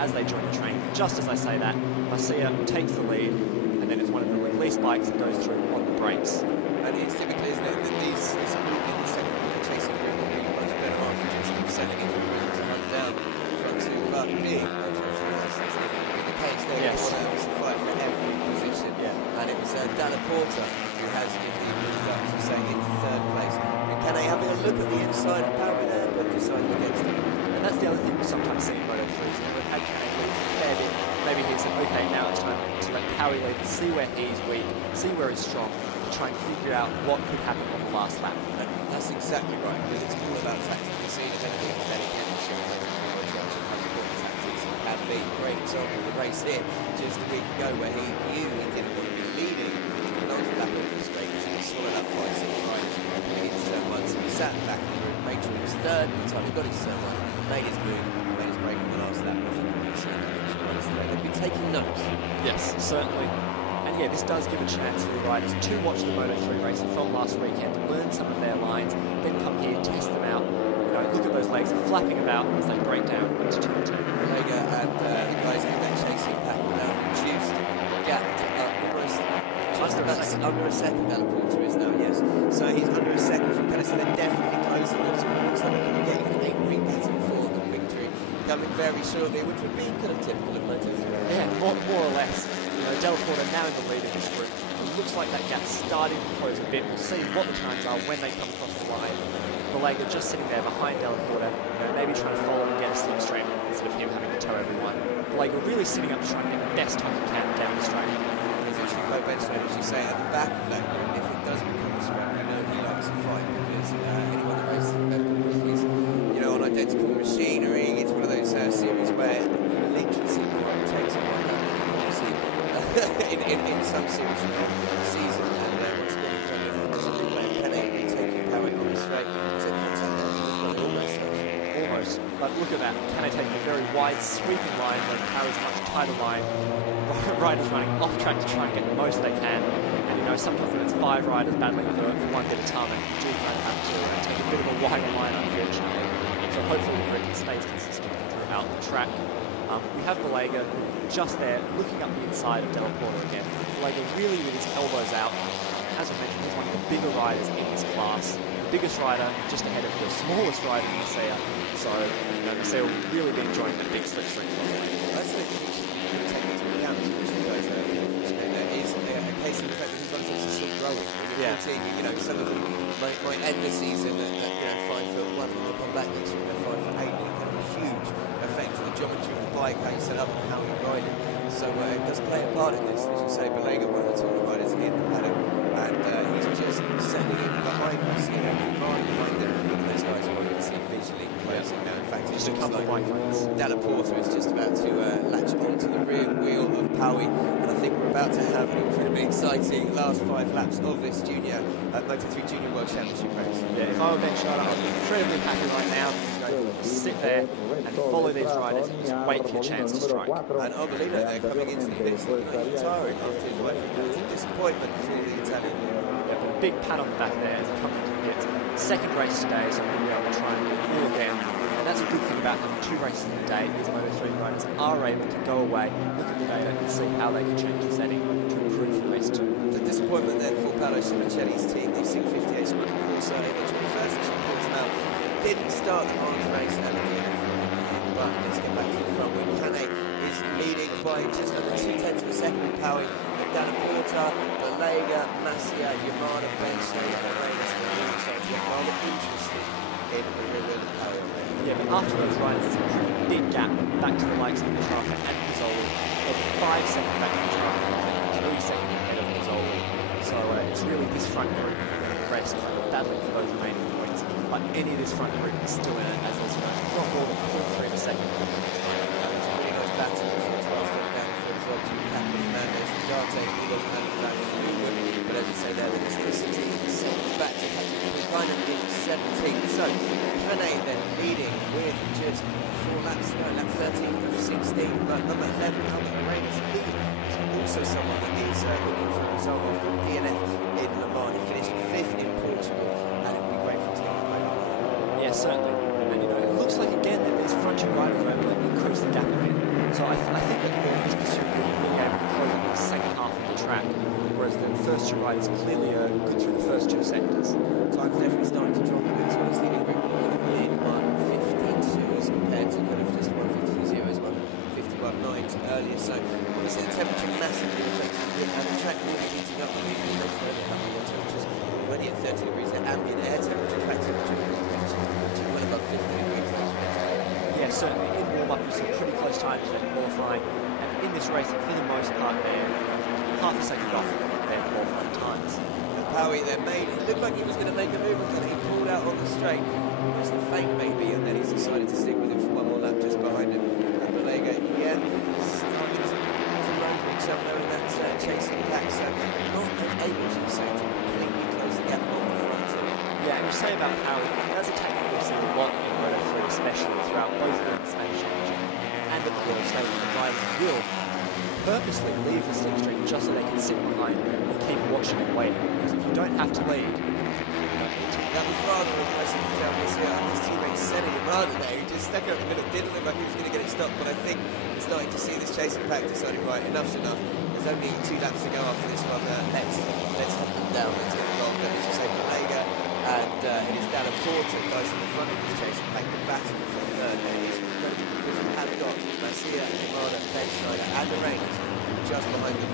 as they join the train. Just as I say that, Masia takes the lead, and then it's one of the release bikes that goes through on the brakes. And it's typically, isn't it, that this group in the second group, the chasing group, will be much better off just sending it to run down front to but being the case there. Yes. They want to fight for every position. Yeah. And it was Dana Porter who has indeed moved up to say into 3rd place. And can they having a look at the inside of Powie there, but deciding against it? And that's the other thing we sometimes see in Moto 3s. We've had Kane lead a fair bit. Maybe he said, okay, now it's time to let Powie lead, see where he's weak, see where he's strong, to try and figure out what could happen on the last lap. And that's exactly right, because it's all about tactics. We've seen if anything in Kenny Championship, tactics can be. Great example of the race here just a week ago where he knew he didn't want to be leading the 9th lap of the straight because he was swallowed up by 6 riders into turn 1. So he sat back in the room, made sure he was 3rd by the time he got his turn 1, made his move, made his break in the last lap. I think we've seen that from riders today. They've been taking notes. Yes, certainly. And yeah, this does give a chance for the riders to watch the Moto 3 racing from last weekend, learn some of their lines, then come here, test them out. You know, look at those legs flapping about as they break down into turn 2. Belega and the guys in that chasing pack now reduced the gap to under a second. Dana Porter is now, yes. So he's under a second from Kenny, so they're definitely closing them. So it looks like they're getting an 8-ring battle for the victory coming very shortly, which would be kind of typical of Moto 3. Yeah, more or less. You know, Della Porta now in the lead of this group. It looks like that gap's starting to close a bit. We'll see what the times are when they come across the line. Belega just sitting there behind Della Porta, you know, maybe trying to follow and get a slipstream instead of him having to tow everyone. Belega really sitting up to try and get the best time he can down the straight. There's actually quite benchmark, as you say, at the back of that group. If it does become a scrap, we know he likes to fight because anyone that races is, you know, on identical machinery. It's one of those series where you literally see what it takes someone in some series of the season, and once again it's going to be Kenny taking Powie on the straight. Almost, but look at that. Kenny taking a very wide sweeping line when Powie's a much tighter line. Riders running off track to try and get the most they can, and you know sometimes when it's 5 riders battling for one bit of time, and you do kind of have to take a bit of a wider line, unfortunately. So hopefully the group stays consistent throughout the track. We have Belega just there, looking up the inside of Della Porta again. Belega really with his elbows out. As I mentioned, he's one of the bigger riders in this class, the biggest rider just ahead of the smallest rider, Masia. So, Masia will really be enjoying the big slipstream. That's the take into account, which you guys there is a case of the fact that he's obviously still growing. Yeah. Some of them might end the season at 5'1" and they'll come back next year at 5'8". It can have a huge effect on the geometry of the bike, how you set up and how you ride it. So it does play a part in this. As you say, Belega, one of the taller riders in the paddock, and he's just settling in behind us, behind them. Those guys are you can see visually closing now. In fact, just a couple of bike lanes. Dalla Porta is just about to latch onto the rear wheel of Paui, and I think we're about to have an incredibly exciting last 5 laps of this Junior Moto3 Junior World Championship race. Yeah, if I were Ben Scheider, I'd be incredibly happy right now to sit there and follow these riders and just wait for your chance to strike. And Obolino, they're coming into the pits, tiring after his wife. It's a disappointment for the Italian. Yeah, but a big pat on the back there as he comes into the pits. Second race today, so we'll be able to try and get all again. And that's a good thing about having 2 races in a day. These Moto3 riders are able to go away, look at the data, and see how they can change the setting to improve for race 2. The disappointment then for Paolo Simocelli's team, the Sig 58 Sprint course in the 21st edition course now, didn't start the Mons race at the beginning. But let's get back to the front where Cane is leading by just under 2/10 of a second with Paui, Dalla Porta, Belega, Masia, Yamada, Ben Schneider, and Reyes. They're starting to get rather interested in the rear wheel of Paui. Yeah, but after those riders, there's a pretty big gap back to the likes of Petrarca and Pizzoli. Over 5 seconds back to Petrarca, 3 seconds ahead of Pizzoli. So it's really this front group in the race kind of battling for those remaining points. But any of this front group is still in it, as there's not more than 0.3 a second. It's a really nice battle before 12 foot down the foot as well between Captain Fernandez and Darte, Guido Fernandez and movement. But as you say there, they're still 16 seconds back to Patrick Buchanan in 17th. So Cane then leading with just 4 laps to go, lap 13 of 16. But number 11, Albert Arenas, he is also someone that is looking for a result of the DNF in Le Mans. He finished 5th in Portugal, and it would be great for him to get the Yeah, certainly. And it looks like again that these front 2 riders are able to increase the gap a bit. So I think that this pursuit will be able to close in the second half of the track, whereas the first 2 riders clearly are good through the first 2 sectors. Time's definitely starting to drop a bit as well as leading group in 1:52s compared to kind of just 1:52.0s, 1:51.9s earlier. So obviously the temperature massively affected it, and the track really heating up. I think we mentioned earlier how the temperatures already at 30 degrees, the ambient air temperature, track temperature, well above 50 degrees. Yeah, certainly. In warm-up, you see pretty close times in qualifying, and in this race, for the most part, they're half a second off their qualifying times. Paui there made, it looked like he was going to make a move, and he pulled out on the straight. It was the fake maybe, and then he's decided to stick with him for one more lap just behind him. And Belega, starting to run for each other in that chasing pack, so not able, as you say, to completely close the gap on the front two. Yeah, and you say about how that's a tactic we've seen a lot in Moto3, especially throughout both the Spanish Championship and at the World Stage. The riders will purposely leave the slipstream just so they can sit behind and keep watching and waiting. Because if you don't have to lead, that was rather impressive to tell me. His teammate Senna Yamada there, who just stuck out in the middle, didn't look like he was going to get it stopped, but I think we're starting to see this chasing pack deciding, right, enough's enough. There's only 2 laps to go after this one. Let's hunt them down, let's get involved. As you say, Belega and it is Dalla Porta, guys in the front of this chasing pack, the battle for third. There is incredible because we have got Masia, Yamada, Ben Schneider and Arenas just behind them.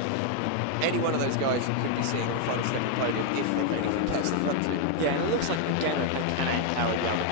Any one of those guys could be seeing on the final step of the podium if they can even catch the front 2. yeah, and it looks like again that Cane and Power the other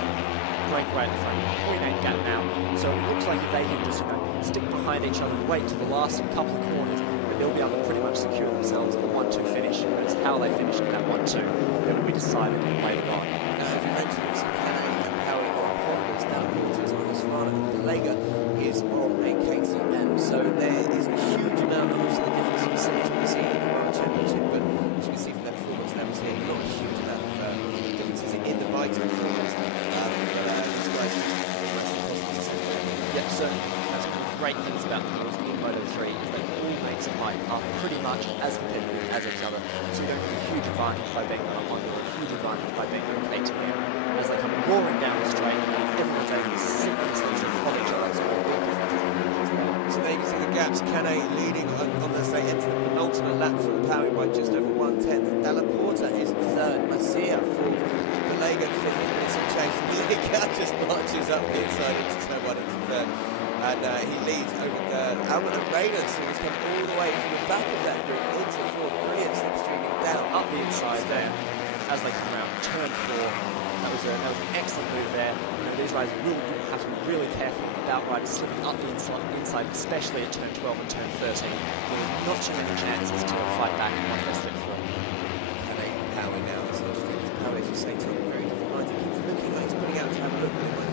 break right at the front, 0.8 gap now. So it looks like if they can just stick behind each other and wait to the last couple of corners, that they'll be able to pretty much secure themselves a 1-2 finish. And it's how they finish in that 1-2 that will be decided later on. Now, if you mentioned it, Cane and Power on Honda's, Dalla Porta is on Husqvarna, and Belega is on a KTM. So there is a huge amount of the difference in symmetry we see in the World Championship, but as you can see from their performance levels here, not a huge amount of differences in the bike's performance. These guys Yeah, certainly. That's one of the great things about the rules in Moto3 is they all make some bike are pretty much as competitive as each other. So you don't get a huge advantage by being on a Honda or a huge advantage by being on a KTM. As they come roaring down the straight, everyone's able to sit on the slopes of each other, so there are big differences. So there you can see the gaps. Cane leading on the straight into the penultimate lap from Paui by just over 1/10. Dalla Porta is third, Masia fourth, Belega just marches up the inside into turn 1 into third. And he leads over Albert Arenas, who has come all the way from the back of that group into fourth. Brilliant slipstreaming down Up the inside there as they come around turn 4. That was an excellent move there. You know, these riders will have to be really careful about riders slipping up the inside, especially at turn 12 and turn 13. There's not too many chances to fight back once they slip through. And Power now is interesting. Power, as you say, taking very different lines. He keeps looking like he's putting out to have a look at it.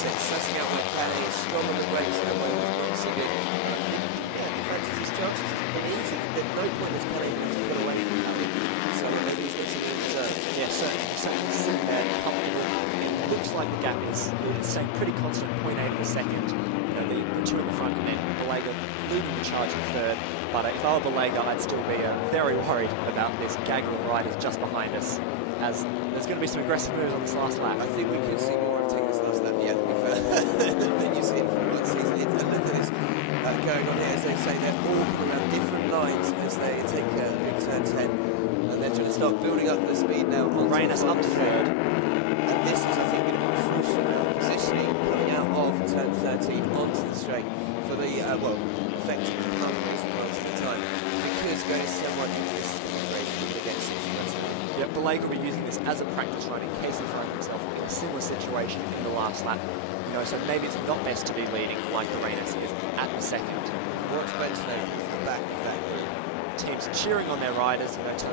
Sussing out where Canny is strong on the brakes and where he's not so good. He fancies his chances. It's been easy. At no point has Canny got away from Canny. So maybe he's got something in reserve. Yeah, certainly sitting there comfortable. It looks like the gap is staying pretty constant, 0.8 of a second. You know, the two in the front and then Balega leading the charge in third. But if I were Balega, I'd still be very worried about this gaggle of riders just behind us, as there's going to be some aggressive moves on this last lap. I think we could see more of taking this last lap yet, to be fair, than you see in Formula 1 season. And look at this going on here, as they say, they're all coming around different lines as they take a big turn 10. And they're trying to start building up the speed now. Arenas up to third. And this is, I think, going to be crucial now. Positioning coming out of turn 13 onto the straight for the, effectively half of the points at the time. Because going to so much of this is going to be great. We're going to get 60 minutes. Yeah, Balega will be using this as a practice run in case he finds himself in a similar situation in the last lap. You know, so maybe it's not best to be leading like Arenas is at the second. Watch Bentley from the back of that group. Teams cheering on their riders. You know, to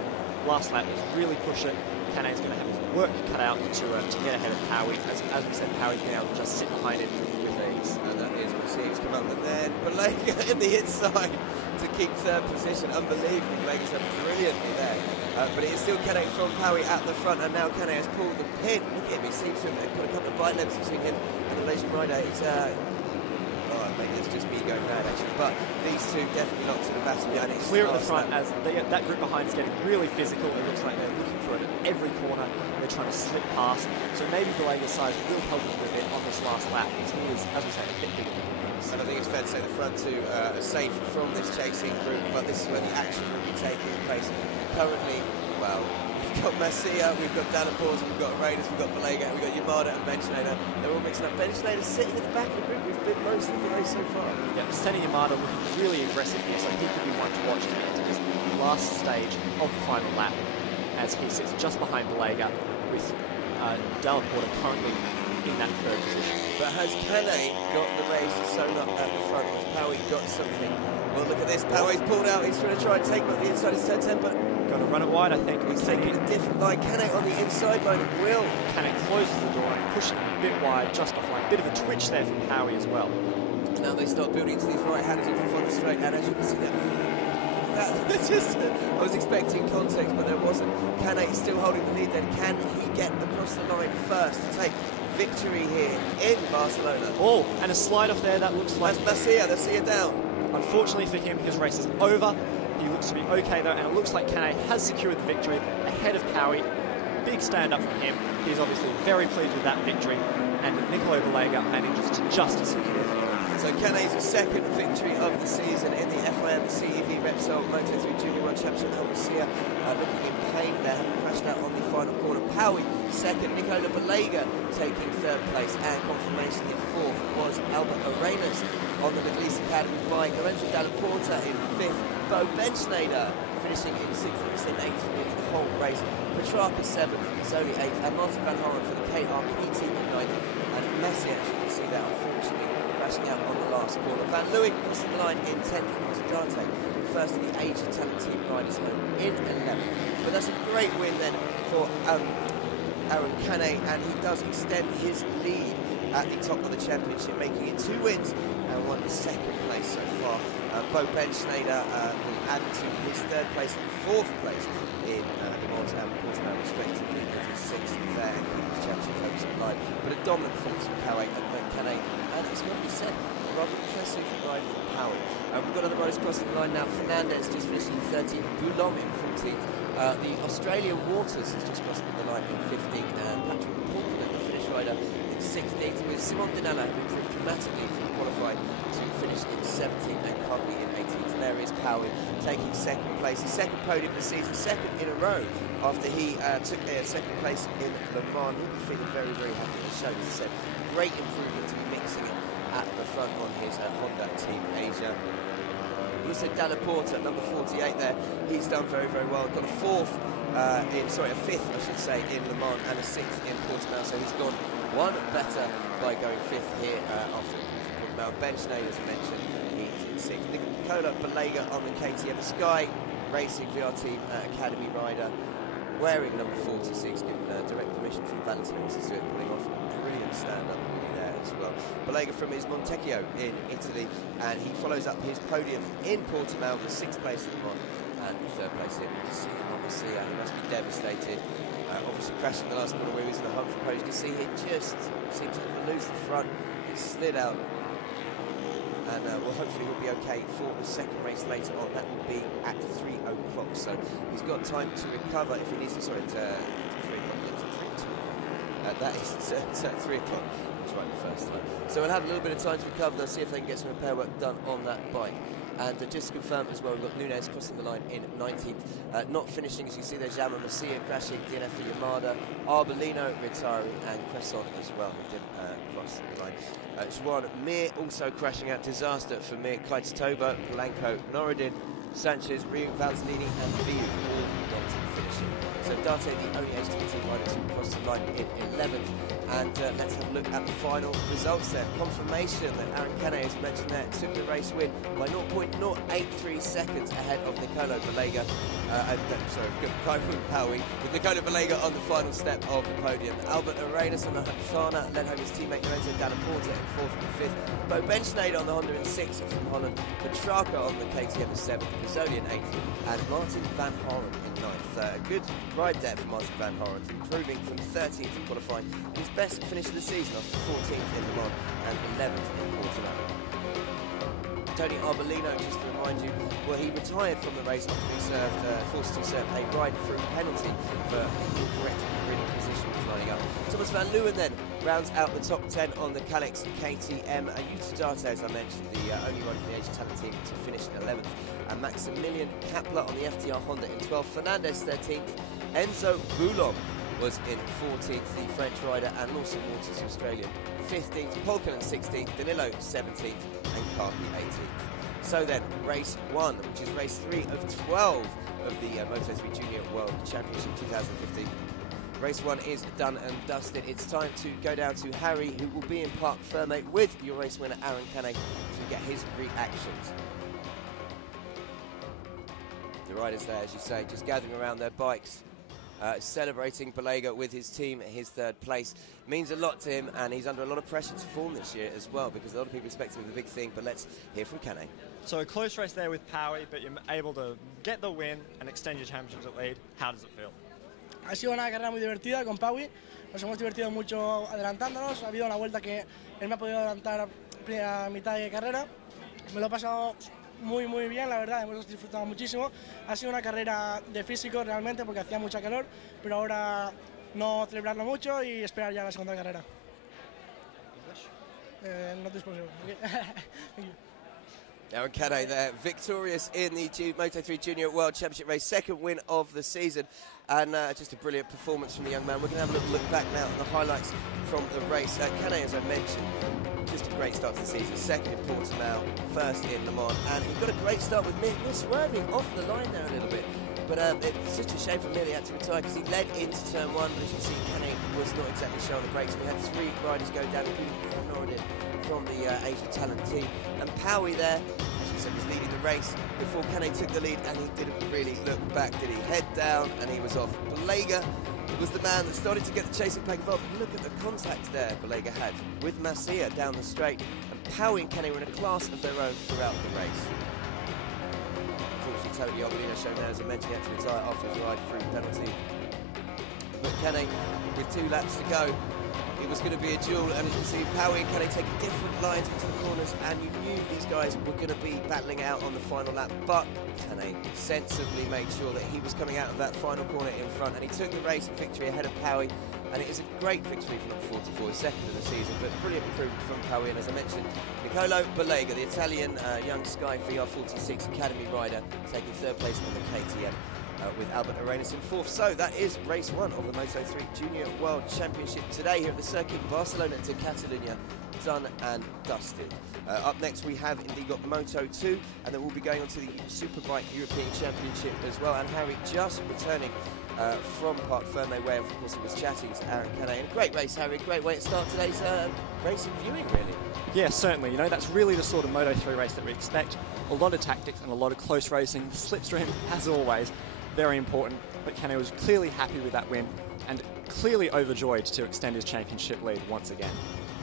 last lap is really push it. Canet's going to have his work cut out to get ahead of Powie. As we said, Powie's been able to just sit behind it with ease. And that is Mercedes come up, and then Balega in the inside to keep third position. Unbelievably, Balega's done brilliantly there. But it is still Canet from Powie at the front, and now Canet has pulled the pin. Look at him, he seems to have put a couple of bite lengths between him and the Malaysian rider. It's, maybe it's just me going mad actually, but these two definitely locked to the battle. And it's clear at the front as that group behind is getting really physical. It looks like they're looking for it at every corner. They're trying to slip past. So maybe Balega's size will help him a bit on this last lap. He is, as we say, a bit bigger than him. And I think it's fair to say the front two are safe from this chasing group, but this is where the action will be taking place. Currently, well, we've got Masia, we've got Dallaport, we've got Arenas, we've got Balega, we've got Yamada and Benchnader. They're all mixing up. Benchnader sitting at the back of the group. We've been most of the race so far. Yeah, Senna Yamada looking really aggressive here, so he could be one to watch as we enter this last stage of the final lap, as he sits just behind Balega with Dallaport currently in that third position. But has Canet got the race sewn up at the front? Has Powie got something? Well, look at this. Powie's pulled out. He's trying to try and take him on the inside. He's turn 10, but going to run it wide, I think. He's taking a different line. Canet on the inside line of Will. Canet closes the door and pushes it a bit wide, just off line. Bit of a twitch there from Powie as well. Now they start building to these right-handers into front straight, and as you can see that I was expecting context, but there wasn't. Canet is still holding the lead then. Can he get across the line first to take victory here in Barcelona? Oh, and a slide off there, that looks like... That's Masia down. Unfortunately for him, his race is over. He looks to be okay though, and it looks like Canet has secured the victory ahead of Powie. Big stand up from him. He's obviously very pleased with that victory, and Nicolo Balega manages to just secure the So Canet's second victory of the season in the FIM CEV Repsol Moto3 Junior Moto Championship. Helvetia looking in pain there, having crashed out on the final corner. Powie second, Nicolo Balega taking third place, and confirmation in fourth was Albert Arenas on the Middle East Academy bike. Lorenzo Dalla Porta in fifth, Bo Benchnader finishing in sixth and eighth for nearly the whole race. Petrarca seventh, Zoli eighth, and Martin Vanhaeren for the KRP team in ninth, and Messi, as you can see there, unfortunately crashing out on the last corner. Van Leeuwen crossing the line in 10th, Dante first in the Asian Talent Team Riders home in 11th. But that's a great win then for Aaron Canet, and he does extend his lead at the top of the championship, making it 2 wins and 1 second place so far. Bo Benchnader will add to his third place and fourth place in the Malta and Portimao respectively, with his sixth there and keeping his championship hopes alive. But a dominant performance from Canet, and it's got to be said, rather impressive ride from Powie. We've got other riders crossing the line now. Fernandez just finishing 13th, Boulon in 14th. The Australian Waters has just crossed the line in 15th, and Patrick Portland, the Finnish rider, in 16th, with Simon Denala, who improved dramatically from qualifying qualified to finish in 17th and Cogley in 18th. And there is Powie taking second place, his second podium of the season, second in a row after he took second place in Le Mans. He'll be feeling very, very happy to show, as I said, great improvement in mixing it at the front on his Honda Team Asia. Also, Dana Porter, number 48 there, he's done very, very well. Got a fifth, I should say, in Le Mans and a sixth in Portimao. So he's gone one better by going fifth here after Portimao. Ben Schneider, as I mentioned, he's in sixth. Nicola Balega on the KTM Sky Racing VR Team Academy rider, wearing number 46, given direct permission from Vanhaeren FIM, pulling off a brilliant stand-up there as well. Balega from his Montecchio in Italy, and he follows up his podium in Portimao with 6th place at the Mans and 3rd place in Marcia. He must be devastated. Obviously crashing the last corner where he was in the hunt for podium. You can see he just seems to lose the front. He slid out, and well, hopefully he'll be okay for the second race later on. That will be at 3 o'clock, so he's got time to recover if he needs to. Sorry, 3 o'clock. That is at 3 o'clock. That's right, the first time. So we'll have a little bit of time to recover. They'll see if they can get some repair work done on that bike. And just to confirm as well, we've got Nunez crossing the line in 19th. Not finishing, as you see there, Jama Masia crashing, DNF for Yamada, Arbolino retiring, and Cresson as well, who didn't cross the line. Juan Mir also crashing out, disaster for Mir, Kaitstoba, Blanco, Norodin, Sanchez, Rio Valzolini, and Viu all not finishing. So Date, the only HTT rider to cross the line in 11th. And let's have a look at the final results there. Confirmation that Aaron Kane, as mentioned there, took the race win by 0.083 seconds ahead of Nicola Balega. Powie, with Nicola Balega on the final step of the podium. Albert Arenas on the Hafana led home his teammate Lorenzo Dana Porter in 4th and 5th. Bo Benschneider on the Honda in 6th from Holland. Petrarca on the KTM in 7th. Pizzoli in 8th. And Martin Vanhaeren in 9th. A good ride there for Martin Vanhaeren, improving from 13th in qualifying. His best finish of the season after 14th in Le Mans and 11th in Portimao. Tony Arbolino, just to remind you, well, he retired from the race after being forced to serve a ride-through penalty for incorrect grid position lining up. Thomas van Leeuwen then rounds out the top 10 on the Calix KTM. Yuta Date, as I mentioned, the only rider from the Asian Talent team to finish in 11th. And Maximilian Kapler on the FTR Honda in 12th. Fernandez 13th. Enzo Boulon was in 14th, the French rider, and Lawson Waters, Australian, 15th, Polkinen 16th, Danilo 17th, and Carpi 18th. So then, race 1, which is race 3 of 12 of the Moto3 Junior World Championship 2015. Race 1 is done and dusted. It's time to go down to Harry, who will be in Parc Ferme with your race winner, Aaron Kane, to get his reactions. The riders there, as you say, just gathering around their bikes. Celebrating Balega with his team, his 3rd place means a lot to him, and he's under a lot of pressure to form this year as well, because a lot of people expect him to be the big thing. But let's hear from Kane. So a close race there with Powie, but you're able to get the win and extend your championship lead. How does it feel? Ha sido una carrera muy divertida con Powie, nos hemos divertido mucho adelantándonos, ha habido una vuelta que él me ha podido adelantar a mitad de carrera, me lo he pasado muy bien, la verdad, hemos disfrutado muchísimo. Ha sido una carrera de físico realmente porque hacía mucha calor, pero ahora no celebrarlo mucho y esperar ya la segunda carrera. Not this possible. Okay. Thank you. Aaron Kane there, victorious in the Moto3 Junior World Championship race, 2nd win of the season, and just a brilliant performance from the young man. We're going to have a little look back now at the highlights from the race. Kane, as I mentioned, just a great start to the season, 2nd in Portimao, 1st in Le Mans, and he got a great start with Mir swerving off the line there a little bit. But it's such a shame for Mir, he had to retire because he led into turn 1, but as you can see, Kane was not exactly showing the brakes. We had 3 riders go down, including Norodin from the Asian Talent team. And Powie there, as you said, was leading the race before Kane took the lead, and he didn't really look back, did he? Head down, and he was off. Balega was the man that started to get the chasing pack involved. Look at the contact there Balega had with Masia down the straight, and Powie and Kane were in a class of their own throughout the race. Unfortunately, Tony Arbolino shown there, as I mentioned, he had to retire after his ride through penalty. But Kane, with 2 laps to go, it was going to be a duel, and as you can see, Paui and Kane taking different lines into the corners, and you knew these guys were going to be battling out on the final lap, but Kane sensibly made sure that he was coming out of that final corner in front, and he took the race victory ahead of Paui, and it is a great victory for number 44, second of the season, but brilliant improvement from Paui, and as I mentioned, Nicolo Balega, the Italian young Sky VR46 Academy rider, taking third place on the KTM. With Albert Arenas in fourth. So that is race one of the Moto3 Junior World Championship today here at the circuit Barcelona to Catalunya, done and dusted. Up next we have indeed got Moto2, and then we'll be going on to the Superbike European Championship as well. And Harry just returning from Parc Fermé, where of course he was chatting to Aaron Canet. And a great race, Harry, great way to start today's racing viewing, really. Yeah, certainly. You know, that's really the sort of Moto3 race that we expect. A lot of tactics and a lot of close racing. The slipstream, as always, very important, but Canet was clearly happy with that win and clearly overjoyed to extend his championship lead once again.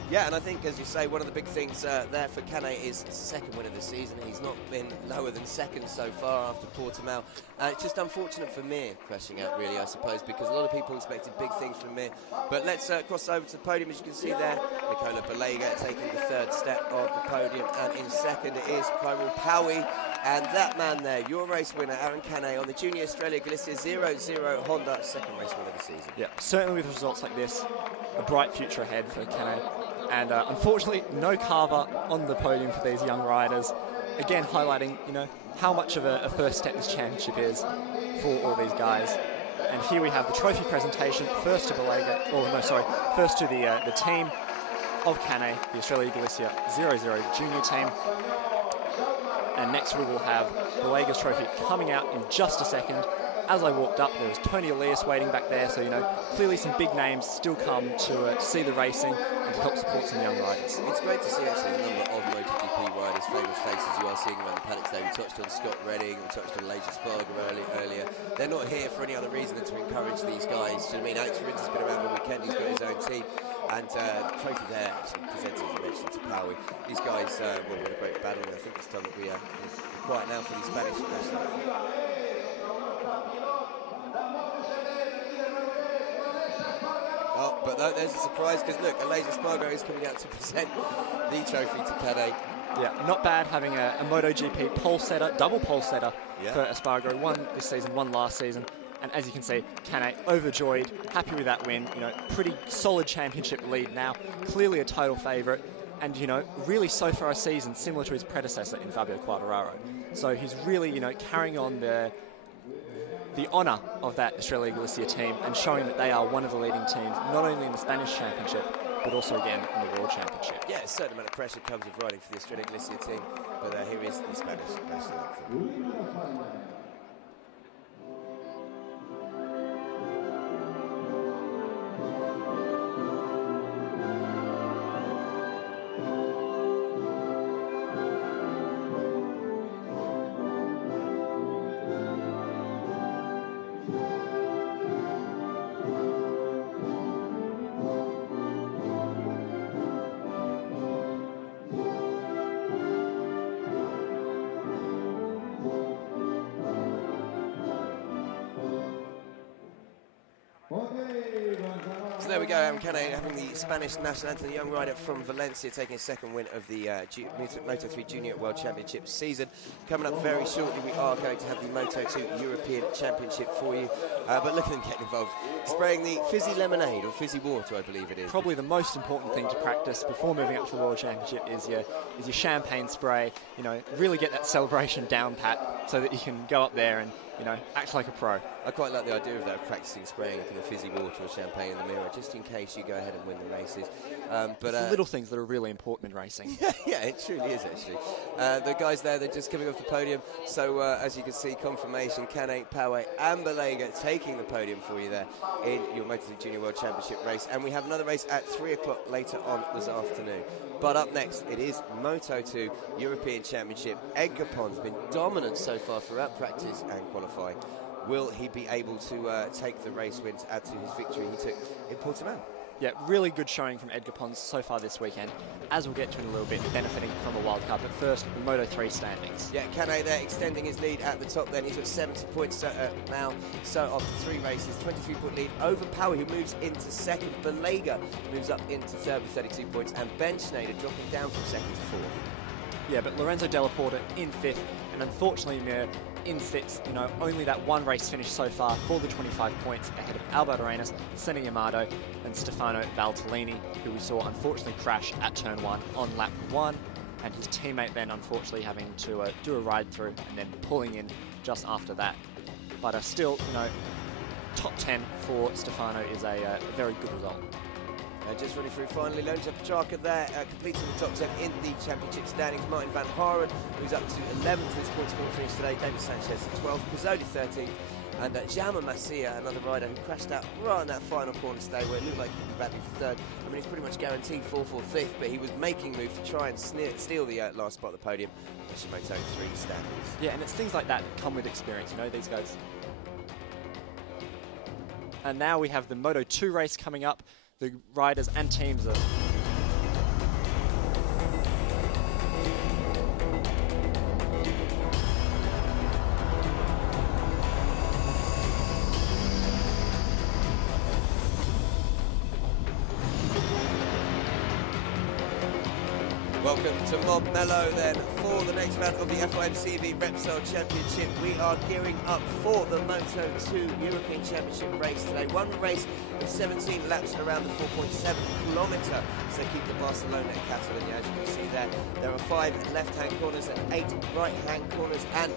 Yeah, and I think, as you say, one of the big things there for Canet is second win of the season. He's not been lower than second so far after Portimao. It's just unfortunate for Mir crashing out, really, I suppose, because a lot of people expected big things from Mir. But let's cross over to the podium. As you can see there, Nicolo Balega taking the third step of the podium, and in second it is Kyril Paui. And that man there, your race winner, Aaron Canet, on the Junior Australia Galicia 00 Honda, second race winner of the season. Yeah, certainly with results like this, a bright future ahead for Canet. And unfortunately, no Carver on the podium for these young riders. Again, highlighting, you know, how much of a first step this championship is for all these guys. And here we have the trophy presentation, first to Balega, first to the team of Canet, the Australia Galicia 00 junior team. And next we will have Balega's trophy coming out in just a second. As I walked up, there was Tony Elias waiting back there, so, you know, clearly some big names still come to see the racing and to help support some young riders. It's great to see, actually, the number of MotoGP riders, famous faces you are seeing around the paddock today. We touched on Scott Redding, we touched on Leija Sparger earlier. They're not here for any other reason than to encourage these guys. I mean, Alex Rins has been around the weekend, he's got his own team. And trophy there, actually, presented, as I mentioned, to Paui. These guys were in a great battle, and I think it's time that we are quiet now for the Spanish national. Oh, but there's a surprise, because look, Leija Sparger is coming out to present the trophy to Canet. Yeah, not bad having a MotoGP pole setter, double pole setter for Espargaro. One this season, one last season. And as you can see, Canet overjoyed, happy with that win. You know, pretty solid championship lead now. Clearly a title favourite. And, you know, really so far a season similar to his predecessor in Fabio Quartararo. So he's really, you know, carrying on the honour of that Australia Galicia team and showing that they are one of the leading teams, not only in the Spanish Championship, but also again in the World Championship. Yeah, a certain amount of pressure comes with riding for the Australia Galicia team, but here is the Spanish national anthem. So there we go, Aaron Canet having the Spanish national anthem, the young rider from Valencia taking a second win of the Moto3 Junior World Championship season. Coming up very shortly, we are going to have the Moto2 European Championship for you. But look at them getting involved. Spraying the fizzy lemonade, or fizzy water, I believe it is. Probably the most important thing to practice before moving up to the World Championship is your champagne spray. You know, really get that celebration down pat so that you can go up there and, you know, act like a pro. I quite like the idea of that, practicing spraying kind of fizzy water or champagne in the mirror, just in case you go ahead and win the races. But the little things that are really important in racing. Yeah, it truly is, actually. The guys there, they're just coming off the podium. So, as you can see, confirmation, Canet, Paui and Balega taking the podium for you there in your Moto3 Junior World Championship race. And we have another race at 3 o'clock later on this afternoon. But up next, it is Moto2 European Championship. Edgar Pons been dominant so far throughout practice and qualifying. Will he be able to take the race win to add to his victory he took in Portimao? Yeah, really good showing from Edgar Pons so far this weekend, as we'll get to in a little bit, benefiting from the wild card. But first, the Moto 3 standings. Yeah, Kane there extending his lead at the top then. He's got 70 points now, so after 3 races, 23-point lead over Power, who moves into second. Belega moves up into third with 32 points, and Ben Schneider dropping down from second to fourth. Yeah, but Lorenzo Della Porta in fifth, and unfortunately Mir in sixth. You know, only that one race finish so far for the 25 points ahead of Alberto Arenas, Senna Yamato, and Stefano Valtellini, who we saw unfortunately crash at turn 1 on lap 1, and his teammate then unfortunately having to do a ride through and then pulling in just after that. But still, you know, top 10 for Stefano is a very good result. Just running through finally, Lorenzo Petrarca there, completing the top 10 in the championship standings. Martin Vanhaeren, who's up to 11th for his points score finish today. David Sanchez 12th, Pizzoli 13th, and Jaume Masia, another rider who crashed out right on that final corner today where it looked like he'd be battling for third. I mean, he's pretty much guaranteed 4th or 5th, but he was making moves to try and steal the last spot at the podium. That's your Moto 3 standings. Yeah, and it's things like that that come with experience, you know, these guys. And now we have the Moto 2 race coming up. The riders and teams are Welcome to Montmello then for the next round of the FIM CV Repsol Championship. We are gearing up for the Moto 2 European Championship race today. One race with 17 laps around the 4.7 kilometre circuit de Barcelona in Catalonia. As you can see there are 5 left-hand corners and 8 right-hand corners, and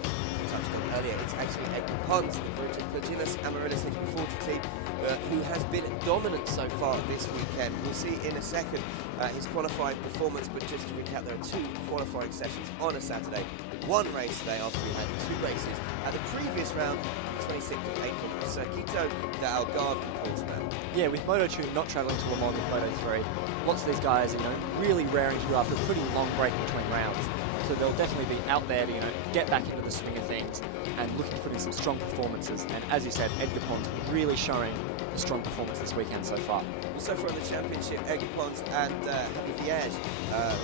touched on earlier, it's actually Edgar Pons, the Virginis Amaryllis HP40 team, who has been dominant so far this weekend. We'll see in a second his qualifying performance, but just to recap, there are 2 qualifying sessions on a Saturday, 1 race today after we had 2 races at the previous round, 26th of April, Circuito de Algarve in Portugal. Yeah, with Moto 2 not travelling to Le Mans with Moto 3, lots of these guys, you know, really raring to go after a pretty long break between rounds. So they'll definitely be out there to, you know, get back into the swing of things and looking to put in some strong performances. And as you said, Edgar Pons really showing a strong performance this weekend so far. So far in the championship, Edgar Pons and Vanhaeren are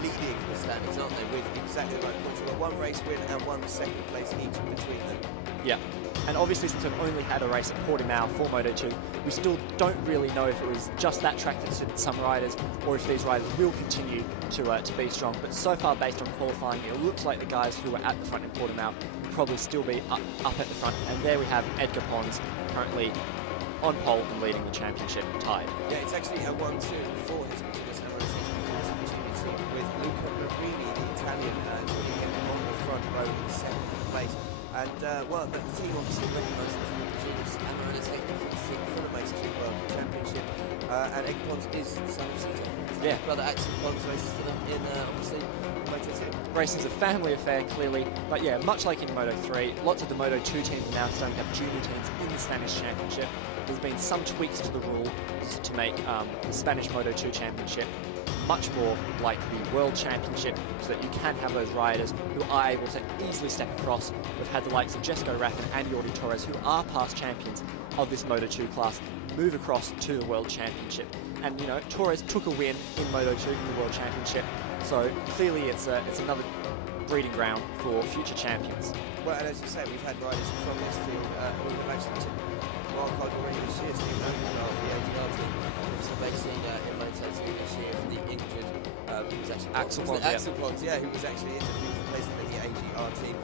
leading the standings, aren't they, with exactly the right points. They've got 1 race win and 1 second place each between them. Yeah. And obviously, since we've only had a race at Portimao for Moto 2, we still don't really know if it was just that track that suited some riders or if these riders will continue to be strong. But so far, based on qualifying, it looks like the guys who were at the front in Portimao will probably still be up at the front. And there we have Edgar Pons currently on pole and leading the championship tied. Yeah, it's actually a 1-2 for his Virginis Amaryllis HP40 team with Luca Marini, the Italian, joining him on the front row in second place. And, well, the team obviously recognised him from the Virginis Amaryllis HP40 for the Moto 2 World Championship. And Edgar Pons is the son of Cito. Yeah. Brother Axel Pons races for them in, obviously, Moto 2. Racing's a family affair, clearly. But yeah, much like in Moto 3, lots of the Moto 2 teams are now starting to have junior teams in the Spanish Championship. There's been some tweaks to the rules to make the Spanish Moto 2 Championship much more like the World Championship, so that you can have those riders who are able to easily step across. We've had the likes of Jessica Raff and Jordi Torres, who are past champions of this Moto 2 class, move across to the World Championship. And, you know, Torres took a win in Moto 2 in the World Championship, so clearly it's another breeding ground for future champions. Well, and as you say, we've had riders from this field who have actually took wildcard already this year. Steve Noble of the AGR team, who's racing in Moto 2 this year for the injured, who was actually Axel Pons, yeah, who was actually injured, who was replacing in the AGR team.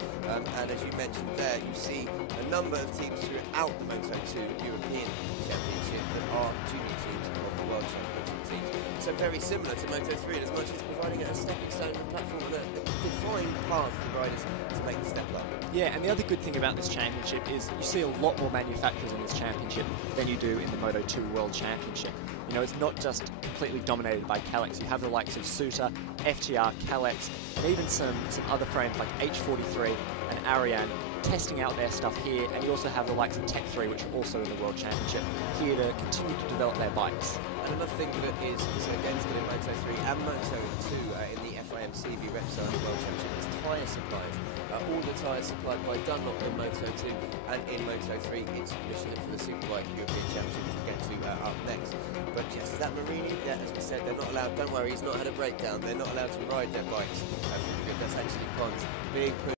And as you mentioned there, you see a number of teams throughout the Moto 2 European Championship that are junior teams of the World Championship teams. So very similar to Moto 3, as much as providing a stepping stone and platform and a defined path for riders to make the step up. Yeah, and the other good thing about this championship is you see a lot more manufacturers in this championship than you do in the Moto 2 World Championship. You know, it's not just completely dominated by Kalex. You have the likes of Suter, FTR, Kalex, and even some other frames like H43 and Ariane testing out their stuff here. And you also have the likes of Tech 3, which are also in the World Championship, here to continue to develop their bikes. And another thing that is so identical in Moto 3 and Moto 2 in the FIM CV Repsol World Championship is tyre supplies. All the tyres supplied by Dunlop in Moto 2, and in Moto 3 it's Michelin for the Superbike European Championship, which we'll get to up next. But yes, is that Marini? Yeah, as we said, they're not allowed. Don't worry, he's not had a breakdown. They're not allowed to ride their bikes. That's actually Pons. Big push.